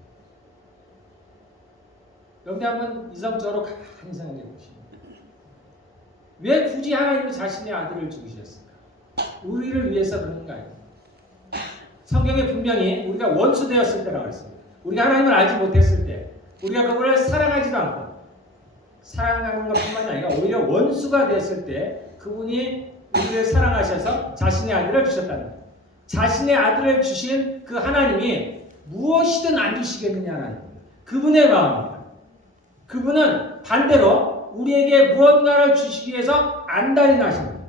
여러분들 한번 이성적으로 가만히 생각해 보십니다. 왜 굳이 하나님은 자신의 아들을 죽이셨을까? 우리를 위해서 그런가요? 성경에 분명히 우리가 원수 되었을 때라고 했습니다. 우리가 하나님을 알지 못했을 때, 우리가 그분을 사랑하지도 않고 사랑하는 것뿐만이 아니라 오히려 원수가 됐을 때 그분이 우리를 사랑하셔서 자신의 아들을 주셨다는 거예요. 자신의 아들을 주신 그 하나님이 무엇이든 안 주시겠느냐는 그분의 마음입니다. 그분은 반대로 우리에게 무언가를 주시기 위해서 안달이 나십니다.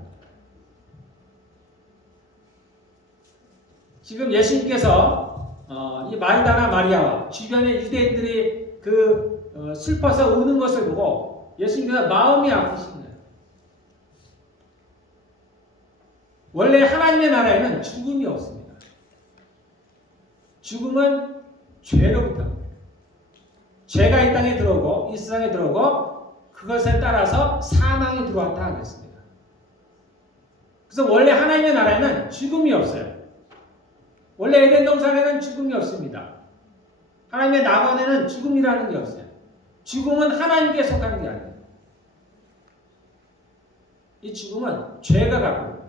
지금 예수님께서 이 마르다나 마리아와 주변의 유대인들이 슬퍼서 우는 것을 보고 예수님께서 마음이 아프신 거예요. 원래 하나님의 나라에는 죽음이 없습니다. 죽음은 죄로부터 죄가 이 땅에 들어오고 이 세상에 들어오고 그것에 따라서 사망이 들어왔다 하겠습니다. 그래서 원래 하나님의 나라에는 죽음이 없어요. 원래 에덴 동산에는 죽음이 없습니다. 하나님의 낙원에는 죽음이라는 게 없어요. 죽음은 하나님께 속하는 게 아니에요. 이 죽음은 죄가 갖고 있어요.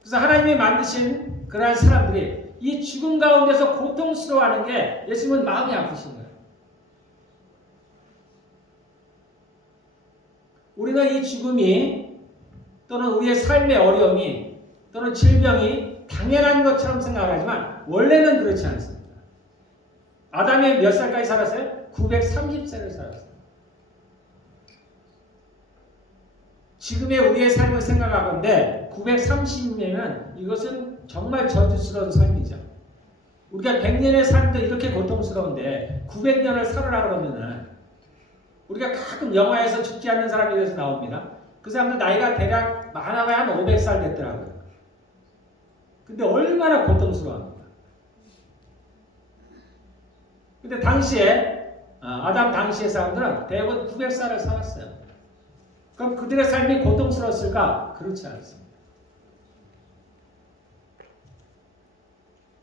그래서 하나님이 만드신 그러한 사람들이 이 죽음 가운데서 고통스러워하는 게 예수님은 마음이 아프신 거예요. 우리는 이 죽음이 또는 우리의 삶의 어려움이 또는 질병이 당연한 것처럼 생각을 하지만 원래는 그렇지 않습니다. 아담이 몇 살까지 살았어요? 930세를 살았어요. 지금의 우리의 삶을 생각하건대 930년이면 이것은 정말 저주스러운 삶이죠. 우리가 100년의 삶도 이렇게 고통스러운데 900년을 살으라 그러면은 우리가 가끔 영화에서 죽지 않는 사람에 대해서 나옵니다. 그 사람들 나이가 대략 많아봐야 한 500살 됐더라고요. 근데 얼마나 고통스러워합니까? 근데 당시에 아담 당시의 사람들은 대부분 900살을 살았어요. 그럼 그들의 삶이 고통스러웠을까? 그렇지 않습니다.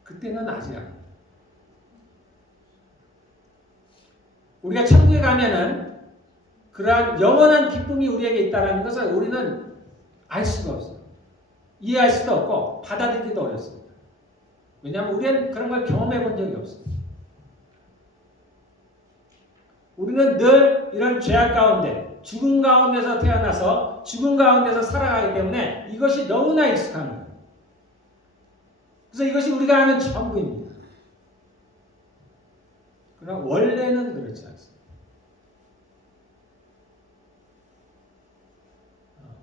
그때는 아직 아닙니다. 우리가 천국에 가면은 그러한 영원한 기쁨이 우리에게 있다는 것을 우리는 알 수가 없어요. 이해할 수도 없고 받아들이기도 어렵습니다. 왜냐하면 우리는 그런 걸 경험해 본 적이 없어요. 우리는 늘 이런 죄악 가운데 죽음 가운데서 태어나서 죽음 가운데서 살아가기 때문에 이것이 너무나 익숙한 거예요. 그래서 이것이 우리가 아는 전부입니다. 그러나 원래는 그렇지 않습니다.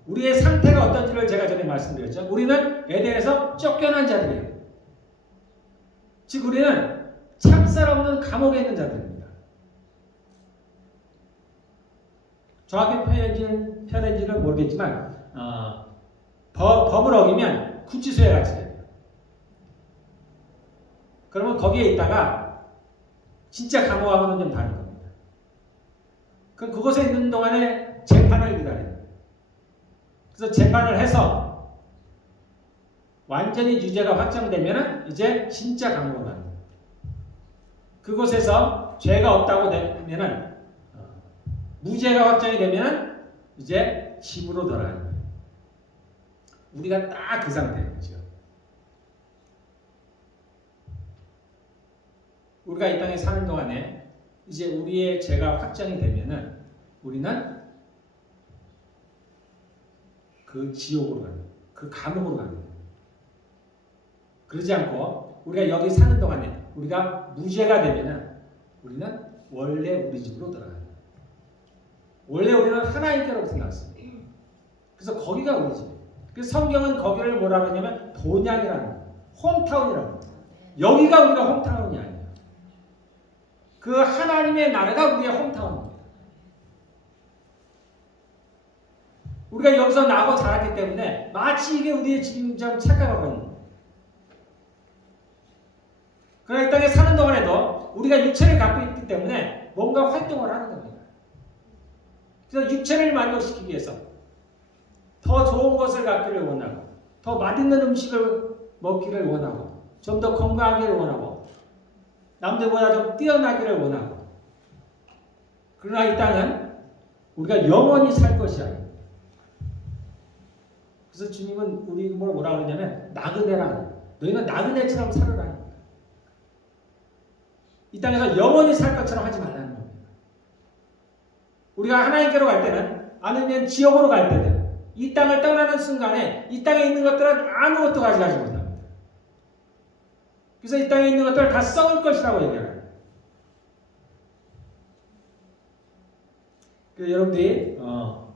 우리의 상태가 어떤지를 제가 전에 말씀드렸죠. 우리는 에덴에서 쫓겨난 자들이에요. 즉 우리는 창살 없는 감옥에 있는 자들입니다. 정확히 표현인지는 모르겠지만 법을 어기면 구치소에 갇히게 돼요. 그러면 거기에 있다가 진짜 감옥하고는 좀 다른 겁니다. 그럼 그곳에 있는 동안에 재판을 기다려요. 그래서 재판을 해서 완전히 유죄가 확정되면 이제 진짜 감옥으로 갑니다. 그곳에서 죄가 없다고 되면 무죄가 확정이 되면 이제 집으로 돌아가는 거예요. 우리가 딱 그 상태인 거죠. 우리가 이 땅에 사는 동안에 이제 우리의 죄가 확정이 되면은 우리는 그 지옥으로 가는 거예요. 그 감옥으로 가는 거예요. 그러지 않고 우리가 여기 사는 동안에 우리가 무죄가 되면은 우리는 원래 우리 집으로 돌아가는 거예요. 원래 우리는 하나님께로 생각했습니다. 그래서 거기가 우리 집. 그래서 성경은 거기를 뭐라고 하냐면 본향이라는 거예요. 홈타운이라는 거예요. 여기가 우리가 홈타운이 아니에요. 그 하나님의 나라가 우리의 홈타운입니다. 우리가 여기서 나고 자랐기 때문에 마치 이게 우리의 집인 점 착각하고 있는 거예요. 그러나 이 땅에 사는 동안에도 우리가 육체를 갖고 있기 때문에 뭔가 활동을 하는 겁니다. 그래서 육체를 만족시키기 위해서 더 좋은 것을 갖기를 원하고 더 맛있는 음식을 먹기를 원하고 좀 더 건강하기를 원하고 남들보다 좀 뛰어나기를 원하고 그러나 이 땅은 우리가 영원히 살 것이 아니에요. 그래서 주님은 우리 뭐라 그러냐면 나그네라 너희는 나그네처럼 살으라. 이 땅에서 영원히 살 것처럼 하지 말라는 겁니다. 우리가 하나님께로 갈 때는 아니면 지옥으로 갈 때는 이 땅을 떠나는 순간에 이 땅에 있는 것들은 아무것도 가져가지 못합니다. 그래서 이 땅에 있는 것들을 다 썩을 것이라고 얘기해요. 그래서 여러분들이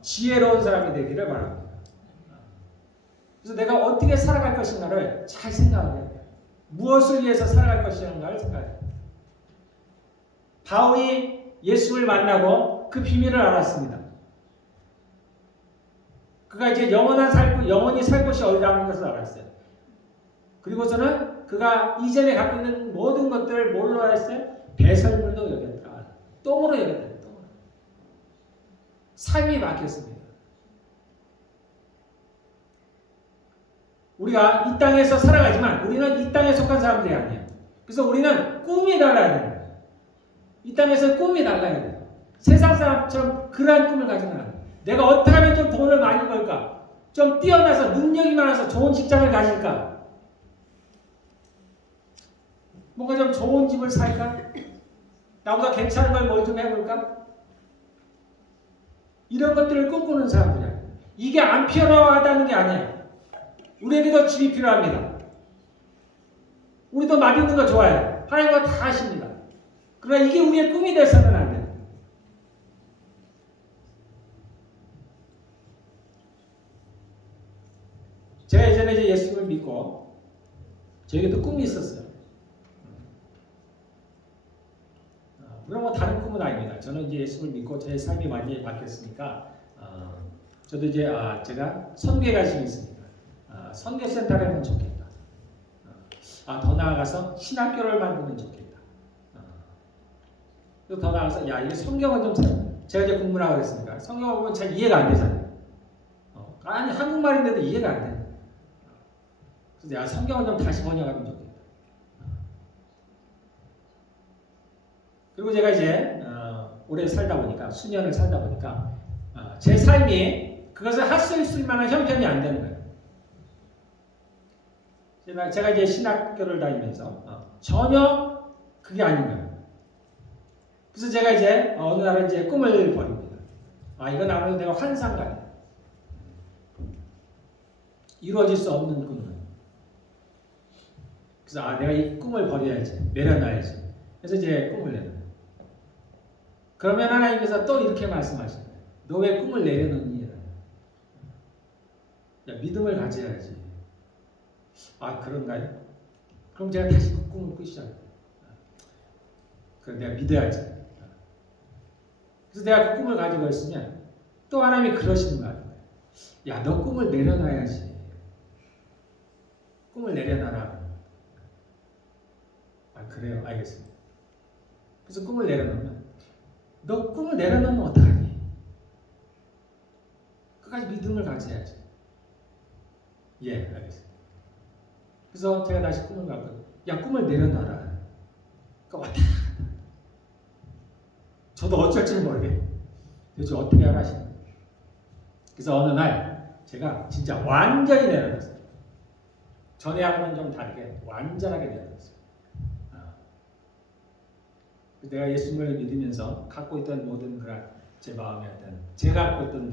지혜로운 사람이 되기를 바랍니다. 그래서 내가 어떻게 살아갈 것인가를 잘 생각해야 돼요. 무엇을 위해서 살아갈 것인가를 생각해야 돼요. 바울이 예수를 만나고 그 비밀을 알았습니다. 그가 이제 영원히 살 곳이 어디라는 것을 알았어요. 그리고서는 그가 이전에 갖고 있는 모든 것들을 뭘로 했어요? 배설물로 여겼다. 똥으로 여겼다. 똥으로. 삶이 바뀌었습니다. 우리가 이 땅에서 살아가지만 우리는 이 땅에 속한 사람들이 아니에요. 그래서 우리는 꿈이 달라야 돼요. 이 땅에서 꿈이 달라야 돼요. 세상 사람처럼 그러한 꿈을 가지면 안 돼요. 내가 어떻게 하면 좀 돈을 많이 벌까? 좀 뛰어나서 능력이 많아서 좋은 직장을 가질까? 뭔가 좀 좋은 집을 살까? 나보다 괜찮은 걸 뭘 좀 해볼까? 이런 것들을 꿈꾸는 사람들이야. 이게 안 필요하다는 게 아니에요. 우리에게도 집이 필요합니다. 우리도 맛있는 거 좋아해요. 하나님과 다 하십니다. 그러나 이게 우리의 꿈이 돼서는 안 돼요. 제가 예전에 이제 예수를 믿고 저에게도 꿈이 있었어요. 물론 뭐 다른 꿈은 아닙니다. 저는 이제 예수를 믿고 제 삶이 많이 바뀌었으니까 저도 이제 제가 선교에 관심이 있습니다. 선교센터를 하면 좋겠다. 더 나아가서 신학교를 만들면 좋겠다. 또 더 나아가서 이게 성경은 좀 제가 이제 공부를 하고 그랬으니까 성경을 보면 잘 이해가 안 되잖아요. 아니 한국말인데도 이해가 안 돼. 그래서 내가 성경을 좀 다시 번역하면 좋겠다. 그리고 제가 이제 오래 살다 보니까 수년을 살다 보니까 제 삶이 그것을 할 수 있을 만한 형편이 안 되는 거예요. 제가 이제 신학교를 다니면서 전혀 그게 아닌 거예요. 그래서 제가 이제 어느 날은 이제 꿈을 버립니다. 이건 아무래도 내가 환상가야. 이루어질 수 없는 꿈은. 그래서 내가 이 꿈을 버려야지, 내려놔야지. 그래서 이제 꿈을 내요. 그러면 하나님께서 또 이렇게 말씀하시는 거예요. 너 왜 꿈을 내려놓니? 믿음을 가져야지. 그런가요? 그럼 제가 다시 그 꿈을 꾸시잖아요. 그럼 내가 믿어야지. 그래서 내가 그 꿈을 가지고 있으면 또 하나님이 그러시는 거예요. 너 꿈을 내려놔야지. 꿈을 내려놔라. 그래요. 알겠습니다. 그래서 꿈을 내려놓으면 너 꿈을 내려놓으면 어떡하니? 끝까지 믿음을 가져야지. 예, 알겠습니다. 그래서 제가 다시 꿈을 갖고 야 꿈을 내려놔라. 그러니까 왔다 갔다. 저도 어쩔 줄 모르게 도대체 어떻게 하라 하시는 거예요. 그래서 어느 날 제가 진짜 완전히 내려놨어요. 전에하고는 좀 다르게 완전하게 내려놨어요. 내가 예수님을 믿으면서 갖고 있던 모든 그런 제 마음의 어떤 제가 갖고 있던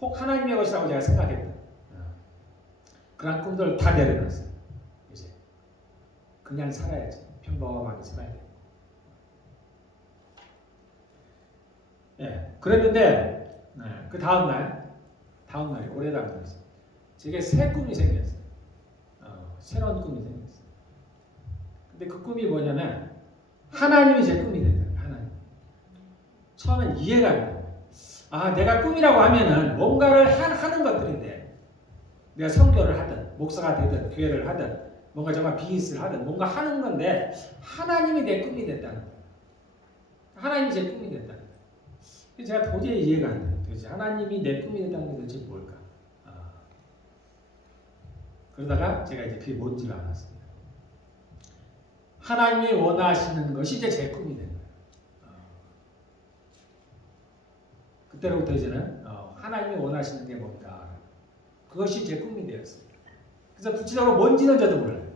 혹 하나님의 것이라고 제가 생각했던 그런 꿈들을 다 내려놨어요. 이제 그냥 살아야지. 평범하게 살아야 돼요. 예, 그랬는데 그 다음날이 올해 다음날이었어요. 제게 새 꿈이 생겼어요. 새로운 꿈이 생겼어요. 근데 그 꿈이 뭐냐면 하나님이 제 꿈이 됐다. 하나님. 처음엔 이해가 안 돼요. 아, 내가 꿈이라고 하면은 뭔가를 하는 것들인데, 내가 선교를 하든, 목사가 되든, 교회를 하든, 뭔가 정말 비즈니스를 하든, 뭔가 하는 건데, 하나님이 내 꿈이 됐다는 거예요. 하나님이 제 꿈이 됐다는 거예요. 제가 도저히 이해가 안 돼요. 도대체 하나님이 내 꿈이 됐다는 게 도대체 뭘까? 그러다가 제가 이제 그게 뭔지를 알았습니다. 하나님이 원하시는 것이 이제 제 꿈이 된 거예요. 그때로부터 이제는 하나님이 원하시는 게 뭔가 그것이 제 꿈이 되었습니다. 그래서 구체적으로 뭔지는 저도 몰라요.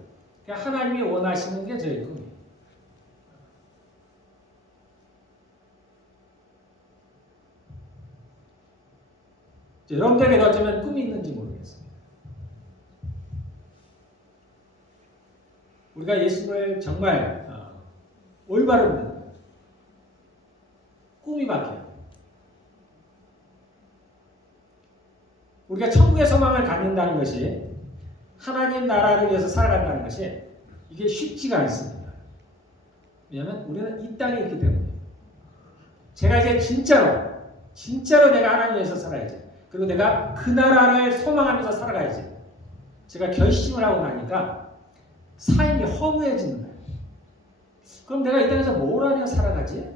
그냥 하나님이 원하시는 게 저의 꿈이에요. 여러분들에게 어쩌면 꿈이 있는지 모르겠습니다. 우리가 예수님을 정말 올바로 믿는 꿈이 바뀌어요. 우리가 천국의 소망을 갖는다는 것이 하나님 나라를 위해서 살아간다는 것이 이게 쉽지가 않습니다. 왜냐하면 우리는 이 땅에 있기 때문에 제가 이제 진짜로 내가 하나님 위해서 살아야지. 그리고 내가 그 나라를 소망하면서 살아가야지. 제가 결심을 하고 나니까 삶이 허무해지는 거예요. 그럼 내가 이 땅에서 뭘 하며 살아가지?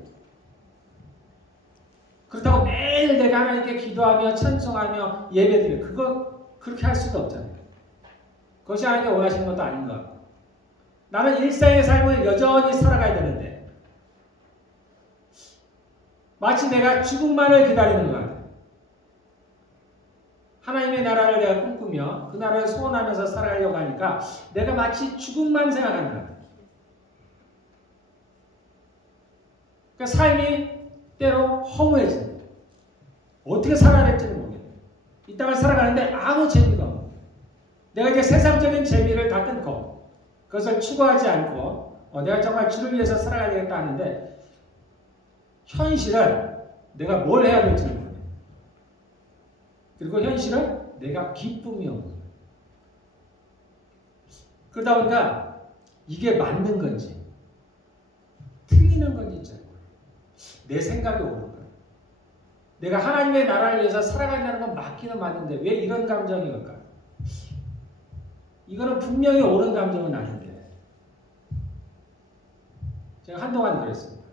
그렇다고 매일 내가 하나님께 기도하며 찬송하며 예배드려 그렇게 할 수도 없잖아요. 그것이 하나님께 원하시는 것도 아닌 것 같고 나는 일상의 삶을 여전히 살아가야 되는데 마치 내가 죽음만을 기다리는 것 같아요. 하나님의 나라를 내가 꿈꾸며 그 나라를 소원하면서 살아가려고 하니까 내가 마치 죽음만 생각하는 것 같아요. 그러니까 삶이 때로 허무해지는 거예요. 어떻게 살아야 될지는 모르겠어요. 이 땅을 살아가는데 아무 재미가 없는 거예요. 내가 이제 세상적인 재미를 다 끊고 그것을 추구하지 않고 내가 정말 주를 위해서 살아가야 되겠다 하는데 현실은 내가 뭘 해야 될지는 모르겠어요. 그리고 현실은 내가 기쁨이 없는 거예요. 그러다 보니까 이게 맞는 건지 틀리는 건지 잘 모르겠어요. 내 생각이 옳은 거예요. 내가 하나님의 나라를 위해서 살아간다는 건 맞기는 맞는데 왜 이런 감정이 올까? 이거는 분명히 옳은 감정은 아닌데 제가 한동안 그랬습니다.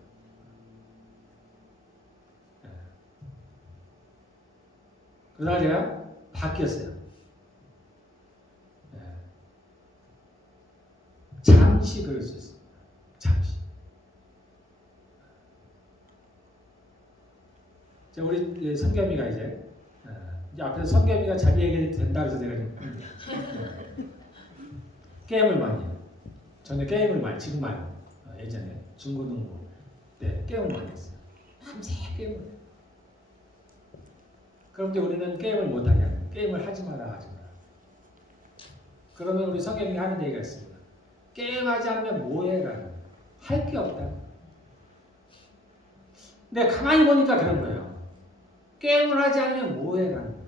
그러다가 제가 바뀌었어요. 잠시 그럴 수 있습니다. 잠시. 우리 성겸이가 이제 앞에서 성겸이가 자기 얘기 된다 그래서 제가 좀 게임을 많이 해요. 전에 게임을 많이 지금 많이 예전에 중고등부 때 게임을 많이 했어요. 밤새 게임을 해요. 그럼 이제 우리는 게임을 못하게 하는 게임을 하지 마라. 그러면 우리 성경이 하는 얘기가 있습니다. 게임하지 않으면 뭐해? 라는 할 게 없다. 근데 가만히 보니까 그런 거예요. 게임을 하지 않으면 뭐해? 라는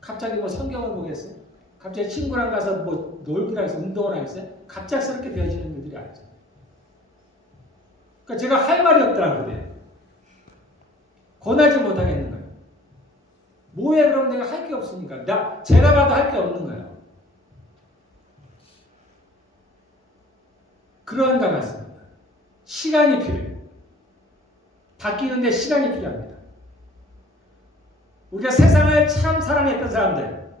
갑자기 뭐 성경을 보겠어요? 갑자기 친구랑 가서 뭐 놀기라 해서 운동을 하겠어요? 갑작스럽게 되어지는 일들이 아니죠. 그러니까 제가 할 말이 없더라고요. 권하지 못하겠는 거예요. 뭐해? 그럼 내가 할 게 없으니까. 제가 봐도 할 게 없는 거예요. 그런 것 같습니다. 시간이 필요해요. 바뀌는데 시간이 필요합니다. 우리가 세상을 참 사랑했던 사람들,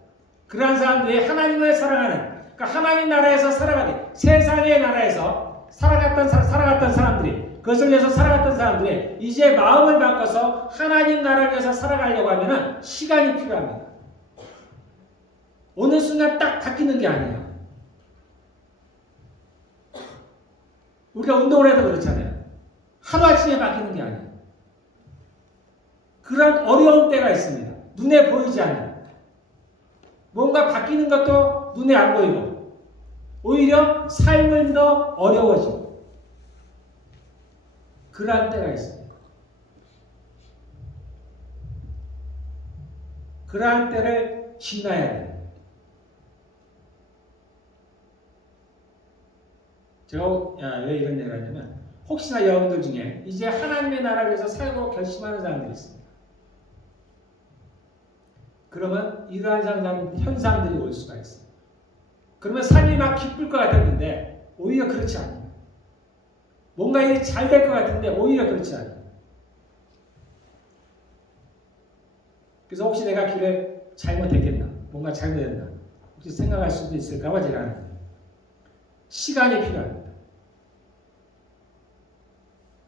그러한 사람들이 하나님을 사랑하는, 그러니까 하나님 나라에서 살아가는, 세상의 나라에서 살아갔던 사람들이, 그것을 위해서 살아갔던 사람들이 이제 마음을 바꿔서 하나님 나라를 위해서 살아가려고 하면 시간이 필요합니다. 어느 순간 딱 바뀌는 게 아니에요. 우리가 운동을 해도 그렇잖아요. 하루아침에 바뀌는 게 아니에요. 그런 어려운 때가 있습니다. 눈에 보이지 않는. 뭔가 바뀌는 것도 눈에 안 보이고 오히려 삶은 더 어려워지고 그러한 때가 있습니다. 그러한 때를 지나야 돼요. 제가 왜 이런 얘기를 하냐면 혹시나 여러분들 중에 이제 하나님의 나라를 위해서 살고 결심하는 사람들이 있습니다. 그러면 이러한 현상들이 올 수가 있어요. 그러면 삶이 막 기쁠 것 같았는데 오히려 그렇지 않아요. 뭔가 일이 잘 될 것 같은데 오히려 그렇지 않아요. 그래서 혹시 내가 길에 잘못했겠나? 뭔가 잘못했나? 혹시 생각할 수도 있을까 봐 제가 하는 거예요. 시간이 필요합니다.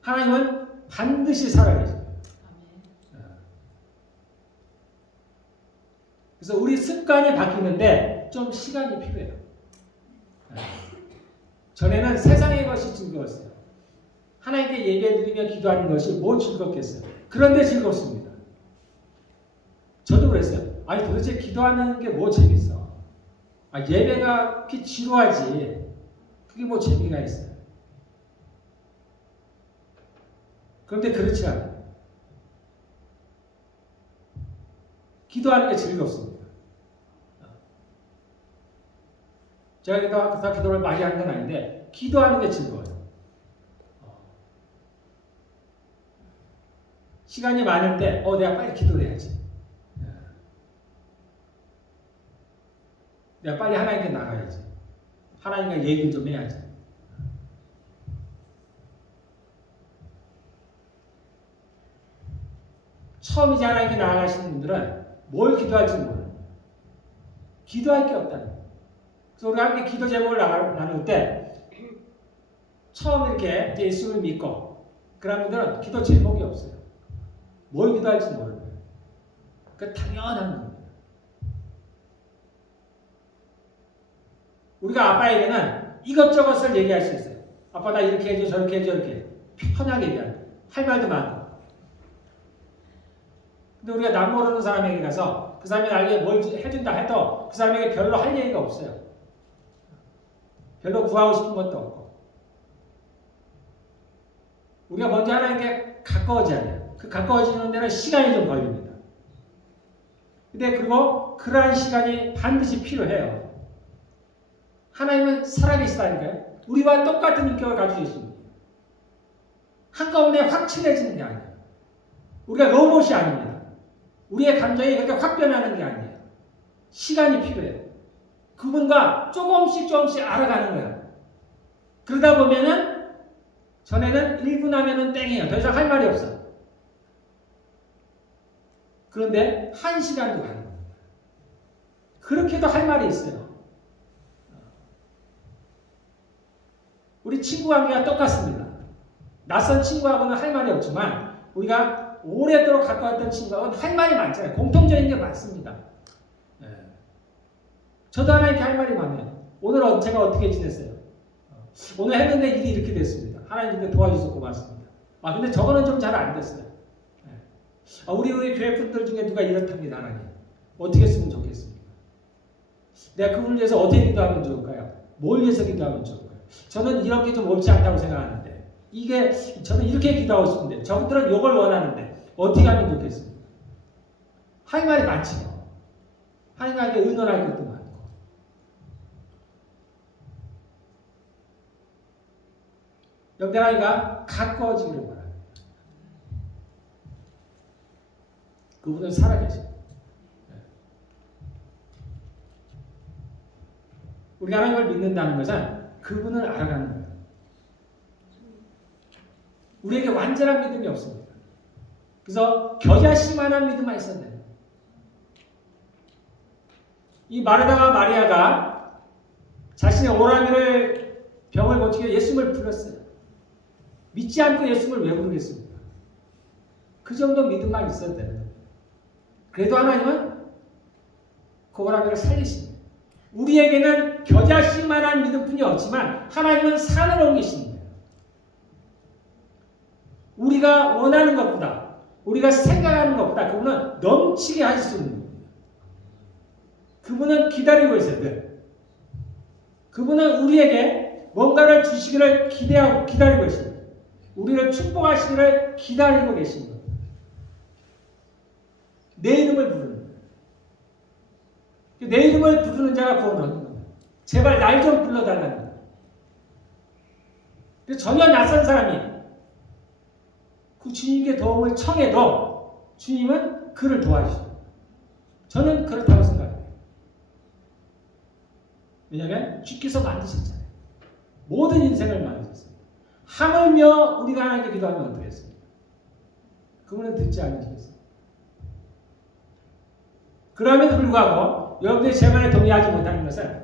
하나님은 반드시 살아계세요. 그래서 우리 습관이 바뀌는데 좀 시간이 필요해요. 전에는 세상의 것이 즐거웠어요. 하나님께 예배드리며 기도하는 것이 뭐 즐겁겠어요. 그런데 즐겁습니다. 저도 그랬어요. 아니 도대체 기도하는 게 뭐 재밌어. 예배가 그렇게 지루하지. 그게 뭐 재미가 있어요. 그런데 그렇지 않아요. 기도하는 게 즐겁습니다. 제가 기도를 많이 하는 건 아닌데 기도하는 게 즐거워요. 시간이 많을 때 내가 빨리 기도를 해야지. 내가 빨리 하나님께 나가야지. 하나님과 얘기를 좀 해야지. 처음 이제 하나님께 나아가시는 분들은 뭘 기도할지 몰라요. 기도할 게 없다는 거예요. 그래서 우리가 함께 기도 제목을 나눌 때 처음 이렇게 이제 예수를 믿고 그런 분들은 기도 제목이 없어요. 뭘 기도할지 모르는 거예요. 그 당연한 겁니다. 우리가 아빠에게는 이것저것을 얘기할 수 있어요. 아빠 나 이렇게 해줘 저렇게 해줘 이렇게 편하게 얘기하는 거예요. 할 말도 많고. 근데 우리가 남 모르는 사람에게 가서 그 사람이 나에게 뭘 해준다 해도 그 사람에게 별로 할 얘기가 없어요. 별로 구하고 싶은 것도 없고. 우리가 먼저 하나님께 가까워져야 돼요. 그 가까워지는 데는 시간이 좀 걸립니다. 근데 그리고 그러한 시간이 반드시 필요해요. 하나님은 살아계시다니까요. 우리와 똑같은 인격을 가지고 있습니다. 한꺼번에 확 친해지는 게 아니에요. 우리가 로봇이 아닙니다. 우리의 감정이 그렇게 확 변하는 게 아니에요. 시간이 필요해요. 그분과 조금씩 알아가는 거예요. 그러다 보면은 전에는 1분 하면은 땡이에요. 더 이상 할 말이 없어. 그런데 1시간도 가는 거예요. 그렇게도 할 말이 있어요. 우리 친구 관계가 똑같습니다. 낯선 친구하고는 할 말이 없지만 우리가 오래도록 가까웠던 친구하고는 할 말이 많잖아요. 공통적인 게 많습니다. 저도 하나님께 할 말이 많아요. 오늘 제가 어떻게 지냈어요? 오늘 했는데 일이 이렇게 됐습니다. 하나님께 도와주셔서 고맙습니다. 근데 저거는 좀 잘 안 됐어요. 우리 교회 분들 중에 누가 이렇답니다. 하나님 어떻게 했으면 좋겠습니까? 내가 그분을 위해서 어떻게 기도하면 좋을까요? 뭘 위해서 기도하면 좋을까요? 저는 이런 게 좀 옳지 않다고 생각하는데 저는 이렇게 기도하고 싶은데 저분들은 이걸 원하는데 어떻게 하면 좋겠습니까? 할 말이 많지요. 하나님께 의논할 것도 많고. 여러분 하나님과 가까워지기를 바랍니다. 그분은 살아계세요. 우리가 하나님을 믿는다는 것은 그분을 알아가는 거예요. 우리에게 완전한 믿음이 없습니다. 그래서 겨자씨만한 믿음만 있었네요. 이 마르다와 마리아가 자신의 오라미를 병을 고치기 위해 예수님을 불렀어요. 믿지 않고 예수님을 왜 부르겠습니까? 그 정도 믿음만 있어도 되는 거예요. 그래도 하나님은 그 오라미를 살리십니다. 우리에게는 겨자씨만한 믿음뿐이 없지만 하나님은 산을 옮기십니다. 우리가 원하는 것보다, 우리가 생각하는 것보다 그분은 넘치게 하실 수 있는 겁니다. 그분은 기다리고 있어야 돼요. 그분은 우리에게 뭔가를 주시기를 기다리고 계십니다. 우리를 축복하시기를 기다리고 계십니다. 내 이름을 부르는 거예요. 내 이름을 부르는 자가 구원을 얻는 겁니다. 제발 날 좀 불러달라는 거예요. 전혀 낯선 사람이 그 주님께 도움을 청해도 주님은 그를 도와주십니다. 저는 그렇다고 생각해요. 왜냐하면 주께서 만드셨잖아요. 모든 인생을 만드셨어요. 하물며 우리가 하나님께 기도하면 어떻겠습니까? 그분은 듣지 않으시겠어요. 그럼에도 불구하고 여러분들이 제 말에 동의하지 못하는 것은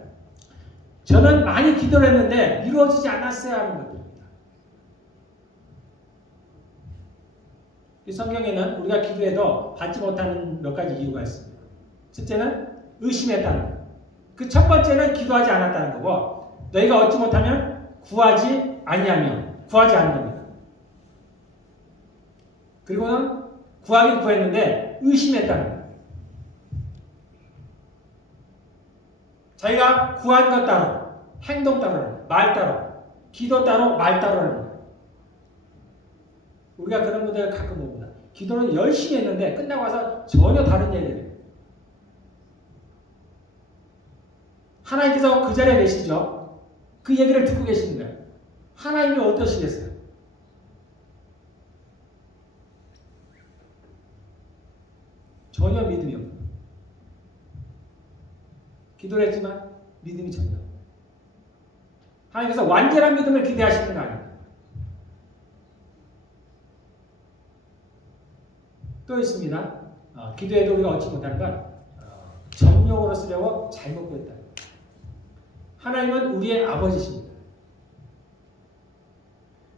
저는 많이 기도를 했는데 이루어지지 않았어야 하는 것들입니다. 이 성경에는 우리가 기도해도 받지 못하는 몇 가지 이유가 있습니다. 첫째는 의심했다는 것. 그 첫 번째는 기도하지 않았다는 거고, 너희가 얻지 못하면 구하지 아니하며 구하지 않는 겁니다. 그리고는 구하긴 구했는데 의심했다는 거예요. 자기가 구한 것 따로, 행동 따로, 말 따로, 기도 따로, 말 따로라는 거예요. 우리가 그런 분들 가끔 봅니다. 기도는 열심히 했는데 끝나고 와서 전혀 다른 얘기를 해요. 하나님께서 그 자리에 계시죠? 그 얘기를 듣고 계시는 거예요. 하나님이 어떠시겠어요? 전혀 믿음이 없어요. 기도를 했지만 믿음이 전혀 없어요. 하나님께서 완전한 믿음을 기대하시는 거 아닙니까? 또 있습니다. 기도해도 우리가 얻지 못하는 건 정욕으로 쓰려고 잘못 구했다. 하나님은 우리의 아버지십니다.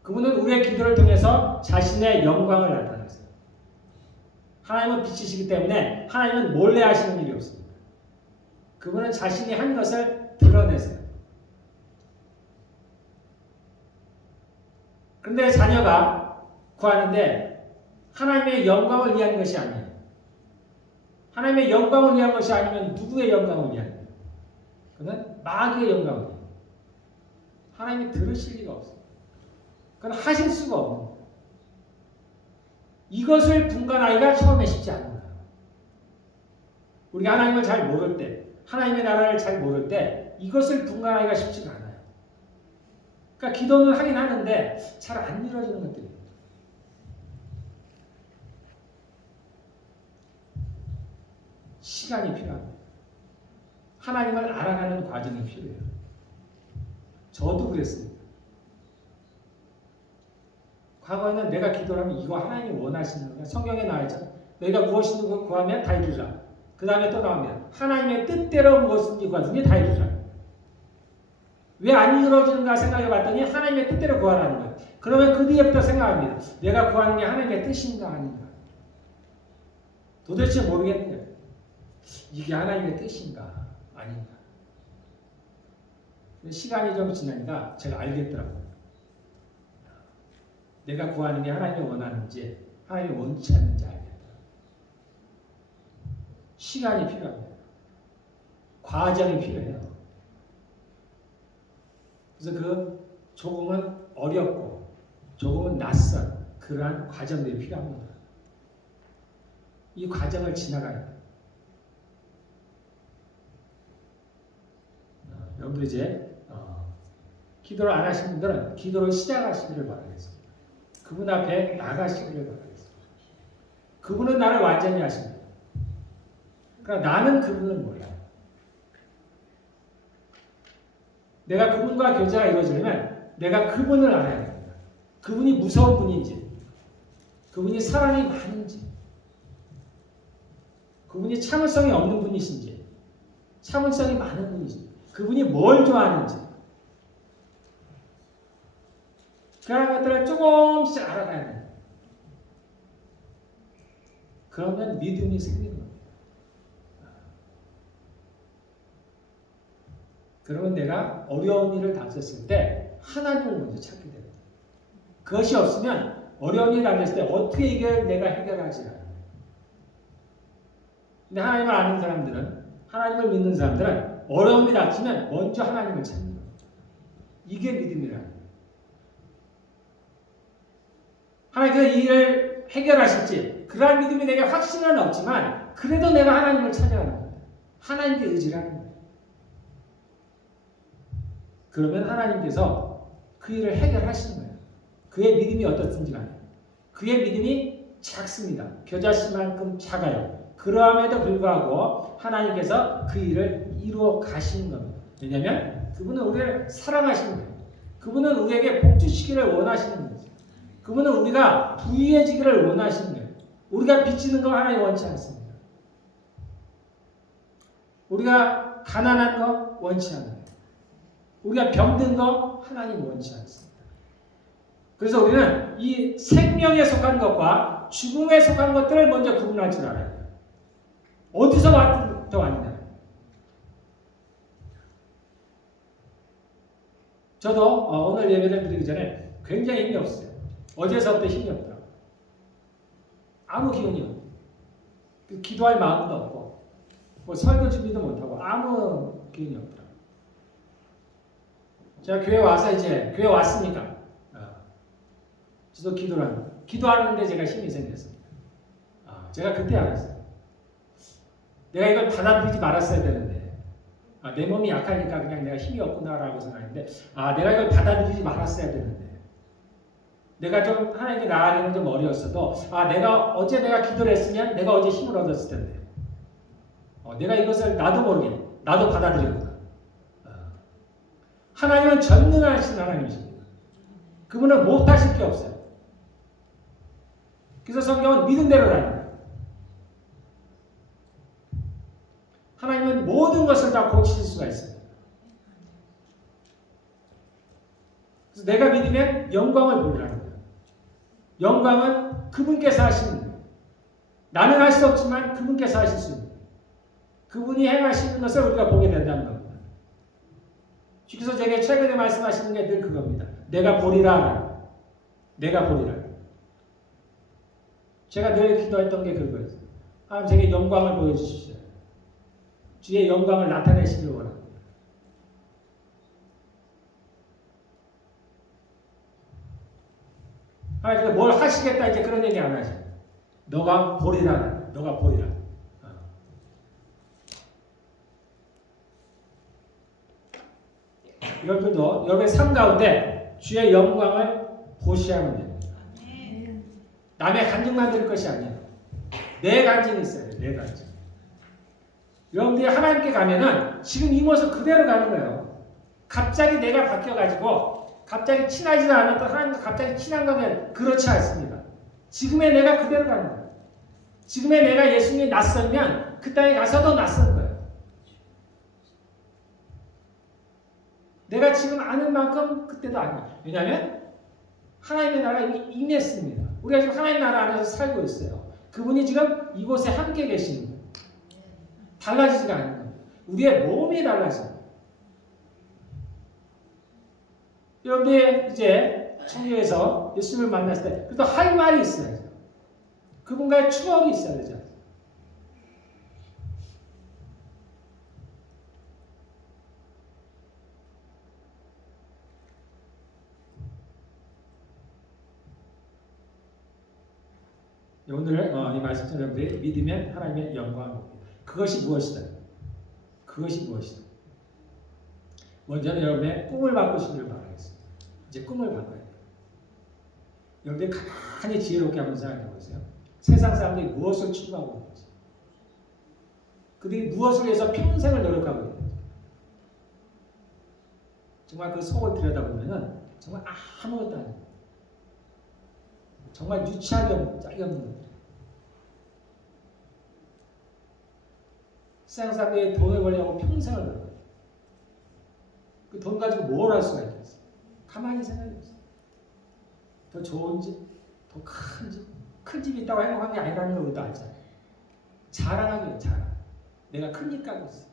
그분은 우리의 기도를 통해서 자신의 영광을 나타내세요. 하나님은 빛이시기 때문에 하나님은 몰래 하시는 일이 없습니다. 그분은 자신이 한 것을 드러내세요. 그런데 자녀가 구하는데 하나님의 영광을 위한 것이 아니에요. 하나님의 영광을 위한 것이 아니면 누구의 영광을 위한 거예요? 그건 마귀의 영광을 위한 거예요. 하나님이 들으실 리가 없어요. 그건 하실 수가 없는 거예요. 이것을 분간하기가 처음에 쉽지 않은 거예요. 우리가 하나님을 잘 모를 때, 하나님의 나라를 잘 모를 때 이것을 분간하기가 쉽지가 않아요. 그러니까 기도는 하긴 하는데 잘 안 이루어지는 것들이에요. 시간이 필요합니다. 하나님을 알아가는 과정이 필요해요. 저도 그랬습니다. 과거에는 내가 기도를 하면 이거 하나님이 원하시는 거야. 성경에 나와있죠. 너희가 무엇이든 구하면 다 이루리라. 그 다음에 또 나옵니다. 하나님의 뜻대로 무엇이든지 구하든지 다 이루리라. 왜 안 이루어지는가 생각해 봤더니 하나님의 뜻대로 구하라는 거예요. 그러면 그 뒤에부터 생각합니다. 내가 구하는 게 하나님의 뜻인가 아닌가. 도대체 모르겠는 거예요. 이게 하나님의 뜻인가 아닌가. 시간이 좀 지나니까 제가 알겠더라고요. 내가 구하는 게 하나님이 원하는지 하나님이 원치 않는지 알겠다. 시간이 필요합니다. 과정이 필요해요. 그래서 그 조금은 어렵고 조금은 낯선 그러한 과정들이 필요합니다. 이 과정을 지나가야 돼요. 여러분들 이제 기도를 안 하신 분들은 기도를 시작하시기를 바라겠습니다. 그분 앞에 나가시기를 바라겠습니다. 그분은 나를 완전히 아십니다. 그러나 나는 그분을 몰라요. 내가 그분과 교제가 이루어지려면 내가 그분을 알아야 됩니다. 그분이 무서운 분인지, 그분이 사랑이 많은지, 그분이 참을성이 없는 분이신지, 참을성이 많은 분이신지, 그분이 뭘 좋아하는지, 그런 것들을 조금씩 알아가야 돼요. 그러면 믿음이 생기는 겁니다. 그러면 내가 어려운 일을 당했을 때 하나님을 먼저 찾게 됩니다. 그것이 없으면 어려운 일을 당했을 때 어떻게 이걸 내가 해결하지 않아요. 근데 하나님을 아는 사람들은, 하나님을 믿는 사람들은 어려움이 닥치면 먼저 하나님을 찾는 거예요. 이게 믿음이라는 거예요. 하나님께서 이 일을 해결하실지 그러한 믿음이 내게 확신은 없지만 그래도 내가 하나님을 찾아가는 거예요. 하나님께 의지를 하는 거예요. 그러면 하나님께서 그 일을 해결하시는 거예요. 그의 믿음이 어떻든지 간에. 그의 믿음이 작습니다. 겨자씨만큼 작아요. 그러함에도 불구하고 하나님께서 그 일을 이루어 가시는 겁니다. 왜냐하면 그분은 우리를 사랑하시는 거예요. 그분은 우리에게 복 주시기를 원하시는 거죠. 그분은 우리가 부유해지기를 원하시는 거예요. 우리가 빚지는 거 하나님 원치 않습니다. 우리가 가난한 거 원치 않아요. 우리가 병든 거 하나님 원치 않습니다. 그래서 우리는 이 생명에 속한 것과 죽음에 속한 것들을 먼저 구분할 줄 알아야 돼요. 어디서 왔느냐. 저도 오늘 예배를 드리기 전에 굉장히 힘이 없어요. 어제서부터 힘이 없더라고요. 아무 기운이 없어요. 기도할 마음도 없고 뭐 설교 준비도 못하고 아무 기운이 없더라고요. 제가 교회 와서 이제 교회 왔으니까 저도 기도를 합니다. 기도하는데 제가 힘이 생겼습니다. 제가 그때 알았어요. 내가 이걸 받아들이지 말았어야 되는데 내 몸이 약하니까 그냥 내가 힘이 없구나라고 생각했는데 내가 이걸 받아들이지 말았어야 되는데 내가 좀 하나님께 나아가는 좀 어려웠어도 내가 어제 내가 기도를 했으면 내가 어제 힘을 얻었을 텐데 내가 이것을 나도 모르게 나도 받아들였구나. 하나님은 전능하신 하나님이십니다. 그분은 못하실 게 없어요. 그래서 성경은 믿은 대로라는 거예요. 하나님은 모든 것을 다 고치실 수가 있습니다. 그래서 내가 믿으면 영광을 보리라는 거예요. 영광은 그분께서 하시는 거예요. 나는 할 수 없지만 그분께서 하실 수 있는 거예요. 그분이 행하시는 것을 우리가 보게 된다는 겁니다. 주께서 제게 최근에 말씀하시는 게 늘 그겁니다. 내가 보리라. 내가 보리라. 제가 늘 기도했던 게 그거예요. 하나님 제게 영광을 보여주십시오. 주의 영광을 나타내시길 원합니다. 하나님께서 뭘 하시겠다 이제 그런 얘기 안 하죠. 너가 보리라. 너가 보리라. 여러분들도 여러분의 삶 가운데 주의 영광을 보시하면 됩니다. 남의 간증만 될 것이 아니에요. 내 간증이 있어야 돼요. 내 간증. 여러분들이 하나님께 가면은 지금 이 모습 그대로 가는 거예요. 갑자기 내가 바뀌어가지고 갑자기 친하지도 않았던 하나님과 갑자기 친한 거면 그렇지 않습니다. 지금의 내가 그대로 가는 거예요. 지금의 내가 예수님이 낯설면 그 땅에 가서도 낯선 거예요. 내가 지금 아는 만큼 그때도 아니에요. 왜냐하면 하나님의 나라가 이미 임했습니다. 우리가 지금 하나님의 나라 안에서 살고 있어요. 그분이 지금 이곳에 함께 계시는 거예요. 달라지지가 않는 거예요. 우리의 몸이 달라져요. 여러분들 이제 천국에서 예수님을 만났을 때 그래도 할 말이 있어야죠. 그분과의 추억이 있어야 되죠. 오늘 이 말씀처럼 여러분들이 믿으면 하나님의 영광을 봅니다. 그것이 무엇이다? 그것이 무엇이다? 먼저는 여러분의 꿈을 바꾸시길 바라겠습니다. 이제 꿈을 바꿔야 돼요. 여러분들이 가만히 지혜롭게 한번 생각해 보세요. 세상 사람들이 무엇을 추구하고 있는지, 그들이 무엇을 위해서 평생을 노력하고 있는지, 정말 그 속을 들여다보면 정말 아무것도 아닙니다. 정말 유치하게 없는 짝이 없는 것들. 세상 사람들이 돈을 벌려고 평생을 벌어요. 그 돈 가지고 뭘 할 수가 있겠어요? 가만히 생각해 보세요. 더 좋은 집, 더 큰 집, 큰 집이 있다고 행복한 게 아니라는 걸 우리도 알잖아요. 자랑하기예요, 자랑. 내가 큰 집 가고 있어.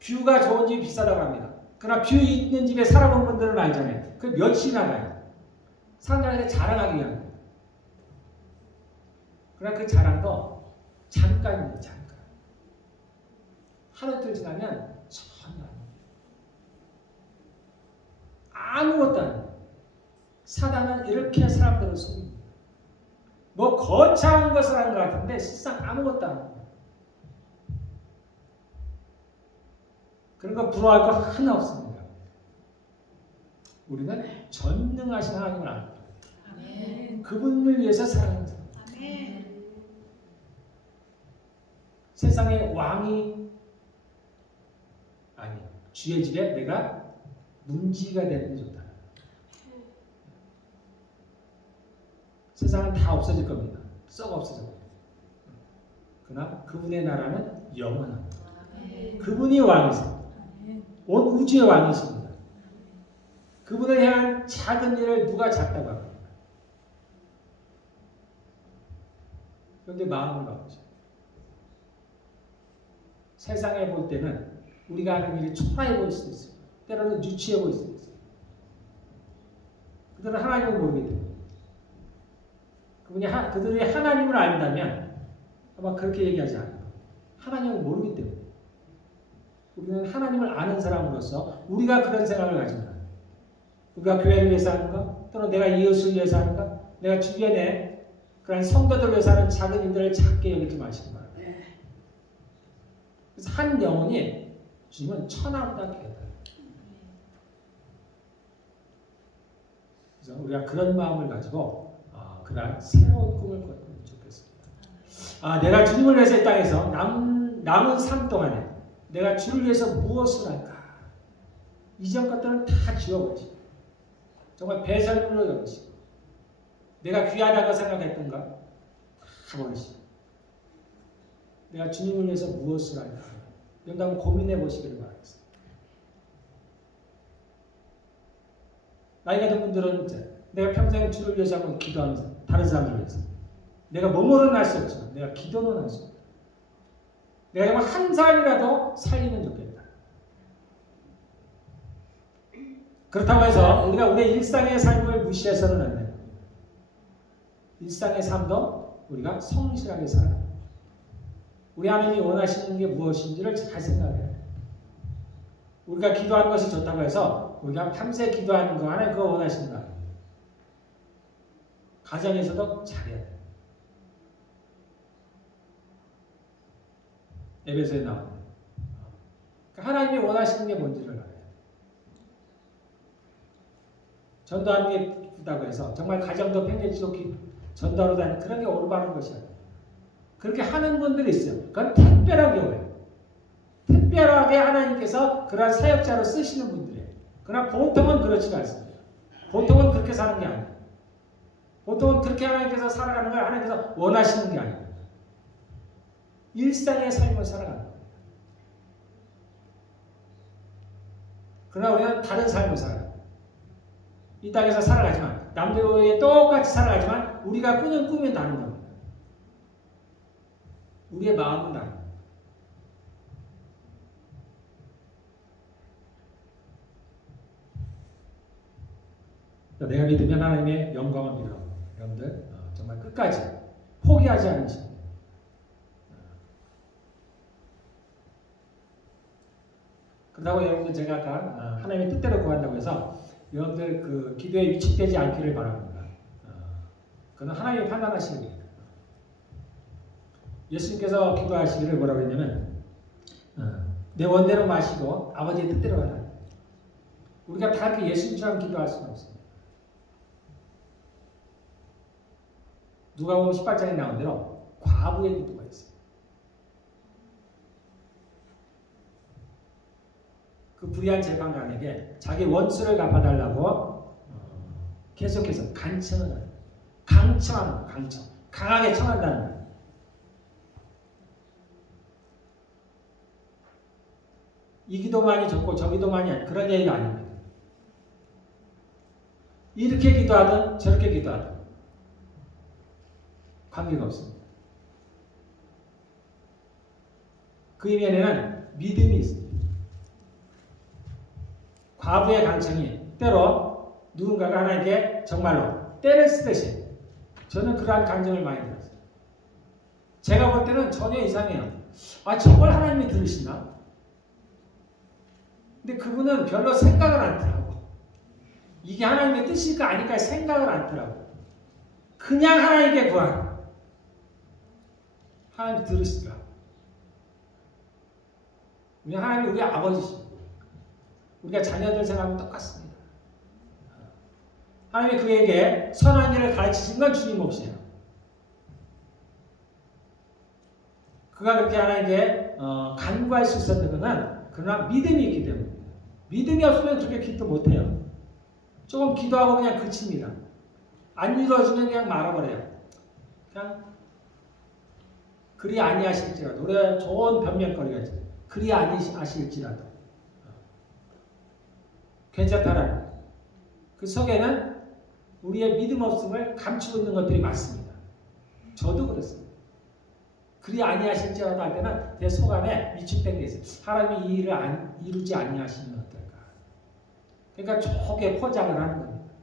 뷰가 좋은 집이 비싸다고 합니다. 그러나 뷰 있는 집에 살아본 분들은 알잖아요. 그 며칠이나 가요. 사람들한테 자랑하기 위한 거예요. 그러나 그 자랑도 잠깐입니다, 잠깐. 하루 이틀 지나면 전혀 아무것도 아니에요. 사단은 이렇게 사람들을 속입니다. 뭐 거창한 것을 하는 것 같은데 실상 아무것도 안 합니다. 그런 거 부러워할 거 하나 없습니다. 우리는 전능하신 하나님을 압니다. 그분을 위해서 살아가는 사람. 세상의 왕이 아니 주의 집에 내가 문지기가 되는 좋다. 세상은 다 없어질 겁니다. 썩어 없어져. 그러나 그분의 나라는 영원합니다. 그분이 왕이세요. 온 우주의 왕이십니다. 그분을 향한 작은 일을 누가 작다고 합니까? 그런데 마음을 바꾸죠. 세상에 볼 때는 우리가 하는 일이 초라해 보일 수도 있어요. 때로는 유치해 보일 수도 있어요. 그들은 하나님을 모르기 때문에. 그들이 하나님을 안다면 아마 그렇게 얘기하지 않아요. 하나님을 모르기 때문에. 우리는 하나님을 아는 사람으로서 우리가 그런 생각을 가집니다. 우리가 교회를 위해서 하는가? 또는 내가 이웃을 위해서 하는가? 내가 주변에 그런 성도들을 위해서 하는 작은 일들을 작게 여기지 마시기 바랍니다. 그래서 한 영혼이 주님은 천하보다 귀하다. 그래서 우리가 그런 마음을 가지고 그날 새로운 꿈을 꿨으면 좋겠습니다. 내가 주님을 위해서 이 땅에서 남은 삶 동안에 내가 주를 위해서 무엇을 할까? 이전 것들은 다 지워버리시고 정말 배설물로 여기시고 내가 귀하다고 생각했던가 다 버리시고 내가 주님을 위해서 무엇을 할까? 이런 한번 고민해 보시기를 바라겠습니다. 나이가 든 분들은 내가 평생 주를 위해서 한번 기도하면서 다른 사람들을 위해서 내가 뭐뭐는 할 수 없지만 내가 기도는 할 수 있다. 내가 정말 한 사람이라도 살리면 좋겠다. 그렇다고 해서 우리가 우리의 일상의 삶을 무시해서는 안 됩니다. 일상의 삶도 우리가 성실하게 살아야 합니다. 우리 하나님이 원하시는 게 무엇인지를 잘 생각해야 돼요. 우리가 기도하는 것이 좋다고 해서 우리가 밤새 기도하는 거 하나님 그거 원하시는 거 아니에요. 가정에서도 잘해야 돼요. 에베소에 나옵니다. 하나님이 원하시는 게 뭔지를 알아야 돼요. 전도하는 게 기쁘다고 해서 정말 가정도 팽개치고 전도하러 다니는 그런 게 올바른 것이 아니에요. 그렇게 하는 분들이 있어요. 그건 특별한 경우예요. 특별하게 하나님께서 그러한 사역자로 쓰시는 분들이에요. 그러나 보통은 그렇지가 않습니다. 보통은 그렇게 사는 게 아니에요. 보통은 그렇게 하나님께서 살아가는 걸 하나님께서 원하시는 게 아니에요. 일상의 삶을 살아가는 겁니다. 그러나 우리는 다른 삶을 살아요. 이 땅에서 살아가지만 남들에게 똑같이 살아가지만 우리가 꾸는 꿈은 다른 겁니다. 우리의 마음은 다른 겁니다. 내가 믿으면 하나님의 영광을 믿어. 여러분들 정말 끝까지 포기하지 않으십니다. 그렇다고 여러분들 제가 아까 하나님의 뜻대로 구한다고 해서 여러분들 그 기도에 위축되지 않기를 바랍니다. 그건 하나님이 판단하시는 겁니다. 예수님께서 기도하시기를 뭐라고 했냐면 내 원대로 마시고 아버지의 뜻대로 하라. 우리가 다 이렇게 예수님처럼 기도할 수는 없습니다. 누가복음 18장에 나온 대로 과부의 기도가 있어요. 그 불의한 재판관에게 자기 원수를 갚아달라고 계속해서 간청을 하는 거예요. 강청하는 거예요. 강청. 강하게 청한다는 거예요. 이 기도만이 좋고 저 기도만이 아니 그런 얘기가 아닙니다. 이렇게 기도하든 저렇게 기도하든 관계가 없습니다. 그 이면에는 믿음이 있습니다. 과부의 간청이 때로 누군가가 하나님께 정말로 때를 쓰듯이 저는 그러한 감정을 많이 들었어요. 제가 볼 때는 전혀 이상해요. 아, 저걸 하나님이 들으시나? 근데 그분은 별로 생각을 안 하더라고. 이게 하나님의 뜻일까 아닐까 생각을 안 하더라고. 그냥 하나님께 구하는. 하나님 들으시더라고. 우리 하나님이 우리 아버지시고 우리가 자녀들 생각하면 똑같습니다. 하나님이 그에게 선한 일을 가르치신 건 주님 몫이에요. 그가 그렇게 하나님께 간구할 수 있었던 것은 그러나 믿음이 있기 때문입니다. 믿음이 없으면 그렇게 기도 못해요. 조금 기도하고 그냥 그칩니다. 안 이루어지면 그냥 말아버려요. 그냥 그리 아니하실지라도 노래 좋은 변명거리가 있어요. 그리 아니하실지라도 괜찮다라는 거예요. 그 속에는 우리의 믿음 없음을 감추고 있는 것들이 많습니다. 저도 그렇습니다. 그리 아니하실지라도 할 때는 내 속 안에 위축된 게 있어요. 하나님이 이 일을 이루지 아니하시면 어떨까. 그러니까 좋게 포장을 하는 겁니다.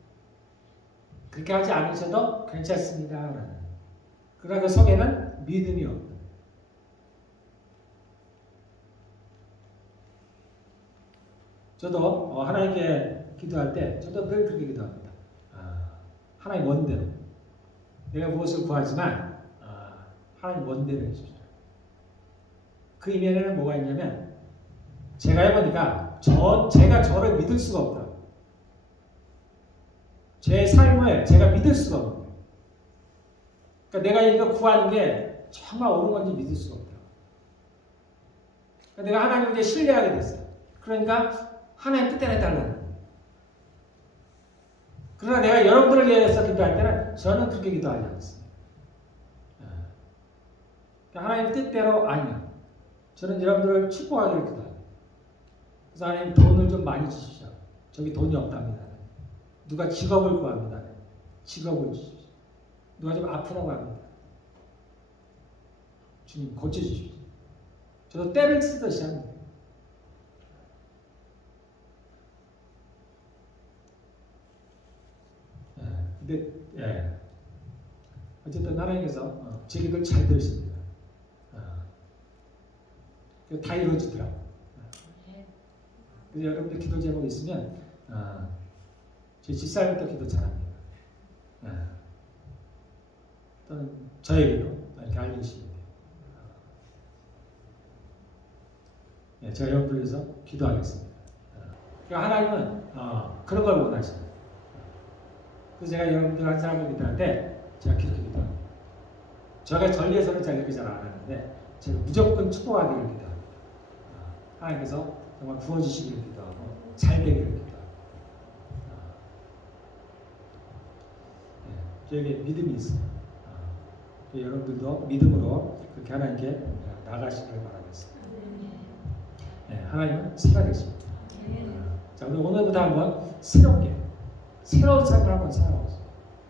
그렇게 하지 않으셔도 괜찮습니다. 그러나 그 속에는 믿음이 없다. 저도 하나님께 기도할 때 저도 늘 그렇게 기도합니다. 하나님 원대로 내가 무엇을 구하지만 하나님 원대로 해주십시오. 그 이면에는 뭐가 있냐면 제가 해보니까 제가 저를 믿을 수가 없더라고요. 제 삶을 제가 믿을 수가 없어요. 그러니까 내가 이거 구하는 게 정말 옳은 건지 믿을 수가 없더라고요. 그러니까 내가 하나님께 신뢰하게 됐어요. 그러니까 하나님 뜻대로 해달라는 거예요. 그러나 내가 여러분들을 위해서 기도할 때는 저는 그렇게 기도하지 않습니다. 그러니까 하나님 뜻대로 아니요. 저는 여러분들을 축복하기를 기도합니다. 그래서 하나님 돈을 좀 많이 주십시오. 저기 돈이 없답니다. 누가 직업을 구합니다. 직업을 주십시오. 누가 좀 아프다고 합니다. 주님 고쳐주십시오. 저도 때를 쓰듯이 합니다. 근데 어쨌든 하나님께서 제 기도를 잘 들으십니다. 다 이루어지더라고요. 그래서 여러분들 기도 제목이 있으면 제 집사람도 기도 잘합니다. 또는 저에게도 이렇게 알려주시면 돼요. 제가 여러분들 위해서 기도하겠습니다. 그러니까 하나님은 그런 걸 원하십니다. 그래서 제가 여러분들 한 사람을 기도할 때 제가 그렇게 기도합니다. 제가 전리에서는 제가 이렇게 잘 안 하는데 제가 무조건 축복하기를 기도합니다. 하나님께서 정말 부어주시기를 기도하고 잘 되기를 기도합니다. 저에게 믿음이 있어요. 여러분들도 믿음으로 그렇게 하나님께 나가시기를 바라겠습니다. 하나님은 살아계십니다. 자, 우리 오늘부터 한번 새로운 삶을 한번 살아보세요.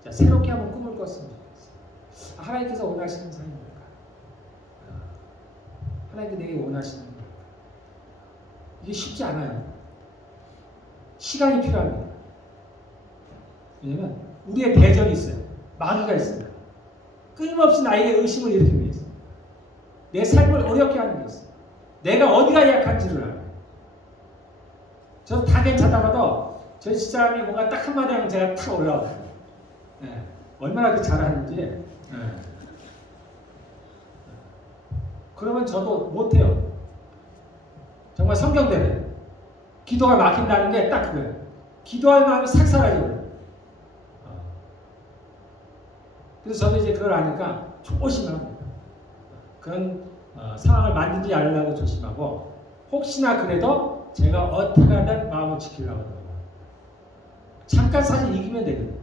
자, 새롭게 한번 꿈을 꿨으면 좋겠어요. 하나님께서 원하시는 삶이 뭘까? 하나님께 내게 원하시는 게 뭘까? 이게 쉽지 않아요. 시간이 필요합니다. 왜냐면 우리의 대적이 있어요. 마귀가 있습니다. 끊임없이 나에게 의심을 일으키고 있어요. 내 삶을 어렵게 하는 게 있어요. 내가 어디가 약한지를 알아요. 저도 다 괜찮다가도 저 집사람이 뭔가 딱 한마디 하면 제가 탁 올라와요. 얼마나 그 잘하는지. 그러면 저도 못해요. 정말 성경대로 기도가 막힌다는 게 딱 그거예요. 기도할 마음이 싹 사라져요. 그래서 저도 이제 그걸 아니까 조심합니다. 그런 상황을 만들지 않으려고 조심하고 혹시나 그래도 제가 어떻게 하든 마음을 지키려고 합니다. 잠깐 사실 이기면 되거든요.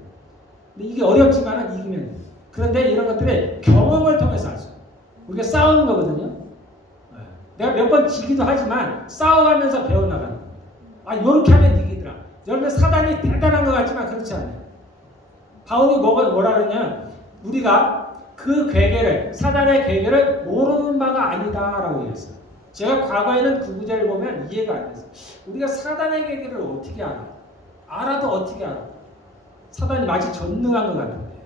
근데 이게 어렵지만 이기면 돼. 그런데 이런 것들이 경험을 통해서 알 수 있어요. 우리가 싸우는 거거든요. 내가 몇 번 지기도 하지만 싸워가면서 배워나가는 거예요. 아, 요렇게 하면 이기더라. 여러분, 사단이 대단한 것 같지만 그렇지 않아요. 바울이 뭐라 그러냐, 우리가 그 괴계를, 사단의 괴계를 모르는 바가 아니다라고 얘기했어요. 제가 과거에는 그 구절을 보면 이해가 안 됐어요. 우리가 사단의 괴계를 어떻게 알아? 알아도 어떻게 알아? 사단이 마치 전능한 것 같은데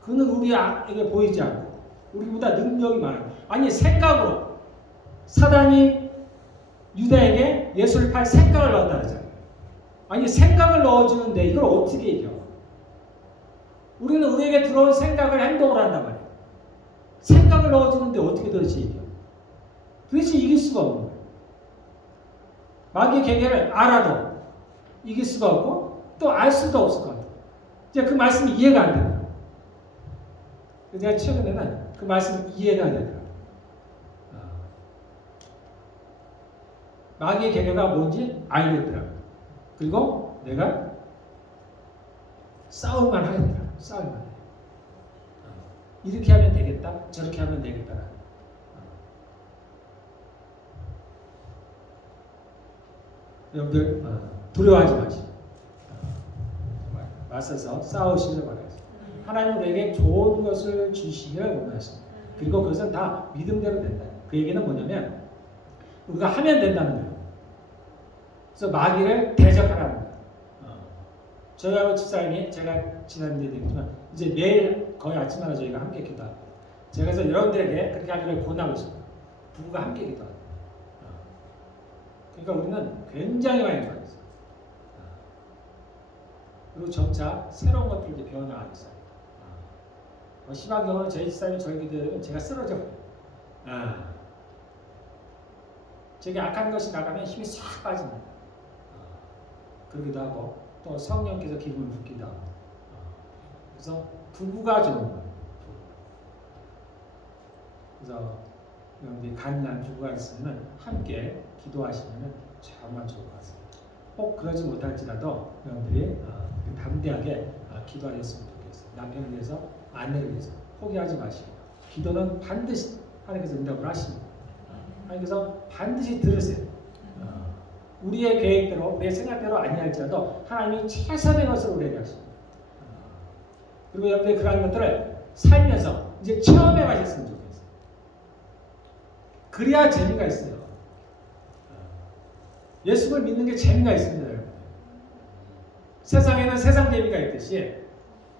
그는 우리에게 보이지 않고 우리보다 능력이 많아요. 아니, 생각으로 사단이 유다에게 예수를 팔 생각을 넣었다 그러잖아요. 아니, 생각을 넣어주는데 이걸 어떻게 이겨? 우리는 우리에게 들어온 생각을 행동을 한단 말이에요. 생각을 넣어주는데 어떻게 도대체 이겨? 도대체 이길 수가 없는 거예요. 마귀의 계계를 알아도 이길 수가 없고 또 알 수도 없을 것 같아요. 이제 그 말씀이 이해가 안 돼요. 제가 최근에는 그 말씀이 이해가 안 되더라고요. 마귀의 계계가 뭔지 알겠더라고요. 그리고 내가 싸울만 하겠더라고요. 싸울만 해. 이렇게 하면 되겠다, 저렇게 하면 되겠다. 여러분들 두려워하지 마시고 맞서서 싸우시길 바랍니다. 하나님은 우리에게 좋은 것을 주시기를 원하십니다. 그리고 그것은 다 믿음대로 된다. 그 얘기는 뭐냐면 우리가 하면 된다는 거예요. 그래서 마귀를 대적하라는 거예요. 저희하고 집사님이 제가 지난주에 얘기했지만 이제 매일 거의 아침마다 저희가 함께 기도하고 제가 그래서 여러분들에게 그렇게 하기를 권하고 있습니다. 부부가 함께 기도하고 그러니까 우리는 굉장히 많이 좋아했어요. 그리고 점차 새로운 것들을 이제 배워나가고 있어요. 심한 경우는 저희 집사님이 저희 기도하면 제가 쓰러져 버려요. 저게 악한 것이 나가면 힘이 싹 빠집니다. 그러기도 하고 또 성령께서 기분을 붓기도 하고 그래서 부부가 좋은 거예요. 그래서 여러분들이 갓난 부부가 있으면 함께 기도하시면 정말 좋을 것 같습니다. 꼭 그러지 못할지라도 여러분들이 담대하게 기도하셨으면 좋겠어요. 남편을 위해서, 아내를 위해서 포기하지 마시고 기도는 반드시 하나님께서 응답을 하십니다. 하나님께서 반드시 들으세요. 우리의 계획대로, 내 생각대로 아니할지라도 하나님이 최선의 것을 우리에게 하십니다. 그리고 여러분들이 그런 것들을 살면서 이제 체험해 가셨으면 좋겠어요. 그래야 재미가 있어요. 예수를 믿는 게 재미가 있습니다, 여러분. 세상에는 세상 재미가 있듯이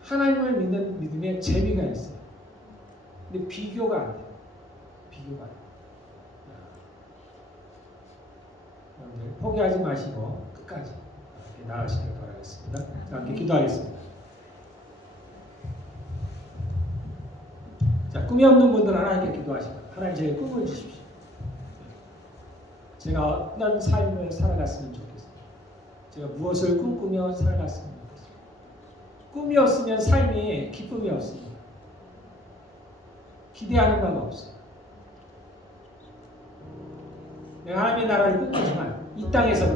하나님을 믿는 믿음에 재미가 있어요. 근데 비교가 안 돼요. 비교가 안 돼요. 여러분들 포기하지 마시고 끝까지 나아가시길 바라겠습니다. 함께 기도하겠습니다. 자, 꿈이 없는 분들은 하나님께 기도하시고 하나님 제게 꿈을 주십시오. 제가 어떤 삶을 살아갔으면 좋겠어요. 제가 무엇을 꿈꾸며 살아갔으면 좋겠어요. 꿈이 없으면 삶이 기쁨이 없습니다. 기대하는 바가 없어요. 내가 하나님의 나라를 꿈꾸지만 이 땅에서도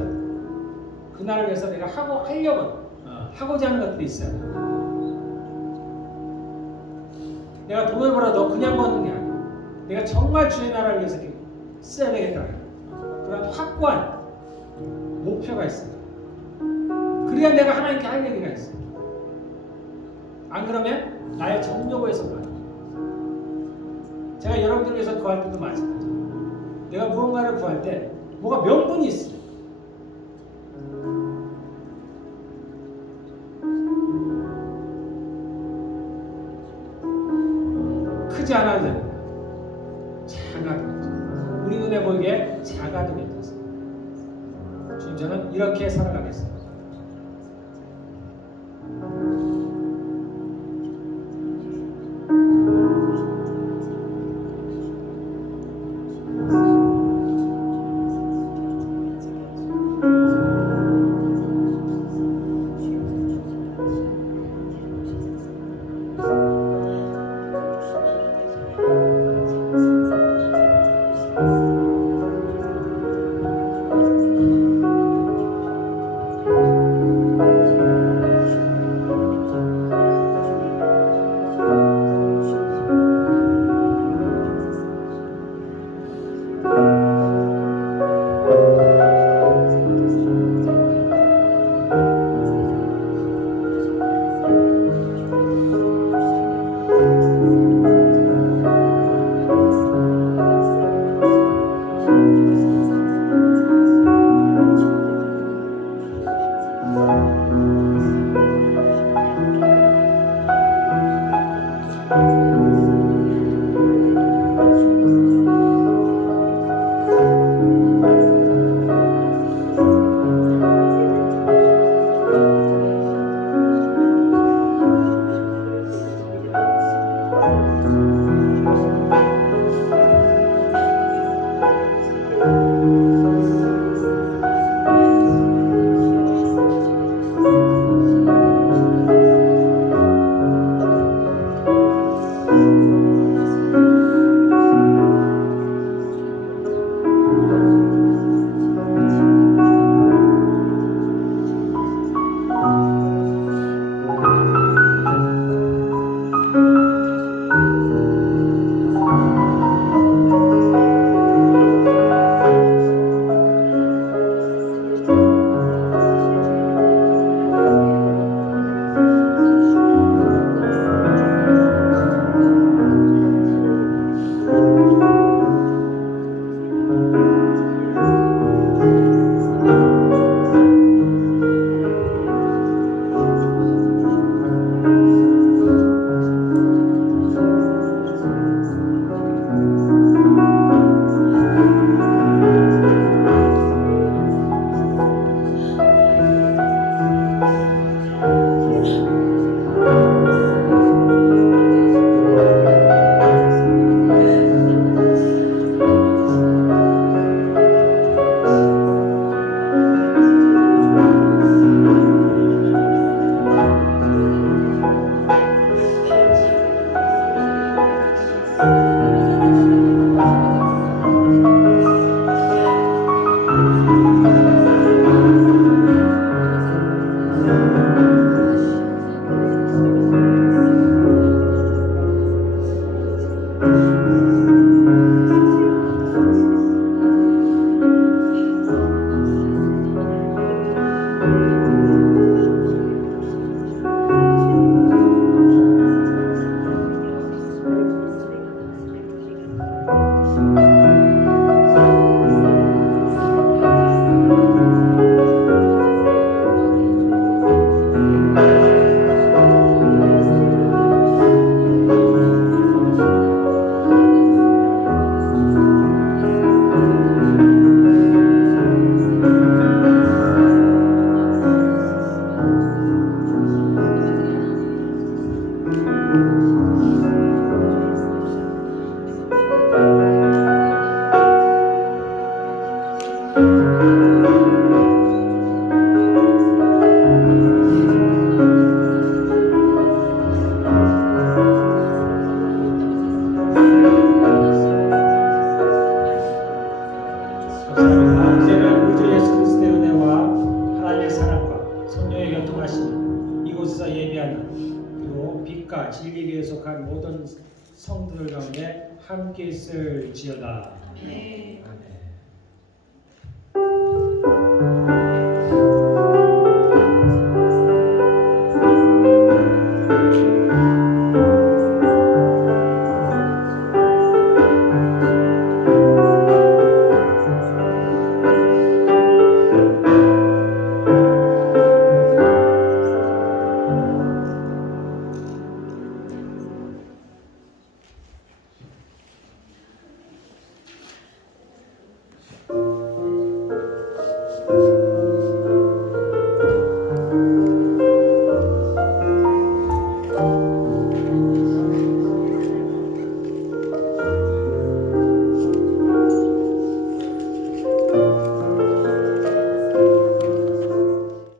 그 나라를 위해서 내가 하고자 하는 것들이 있어요. 내가 돈을 벌어도 그냥 버는 게 아니야. 내가 정말 주의 나라를 위해서 써야 되겠다. 그런 확고한 목표가 있어요. 그래야 내가 하나님께 할 얘기가 있어요. 안 그러면 나의 정욕에서 봐요. 제가 여러분들 위해서 구할 때도 마찬가지예요. 내가 무언가를 구할 때 뭐가 명분이 있어요. 크지 않아도 됩니다. 작아도 괜찮아요. 우리 눈에 보이게 작아도 괜찮습니다. 주님, 저는 이렇게 살아가겠습니다. 감사합니다. 이제는 우리 주 예수 그리스도의 은혜와 하나님의 사랑과 성령의 교통하심이 이곳에서 예배하는 그리고 빛과 진리에 속한 모든 성도들 가운데 함께 있을지어다.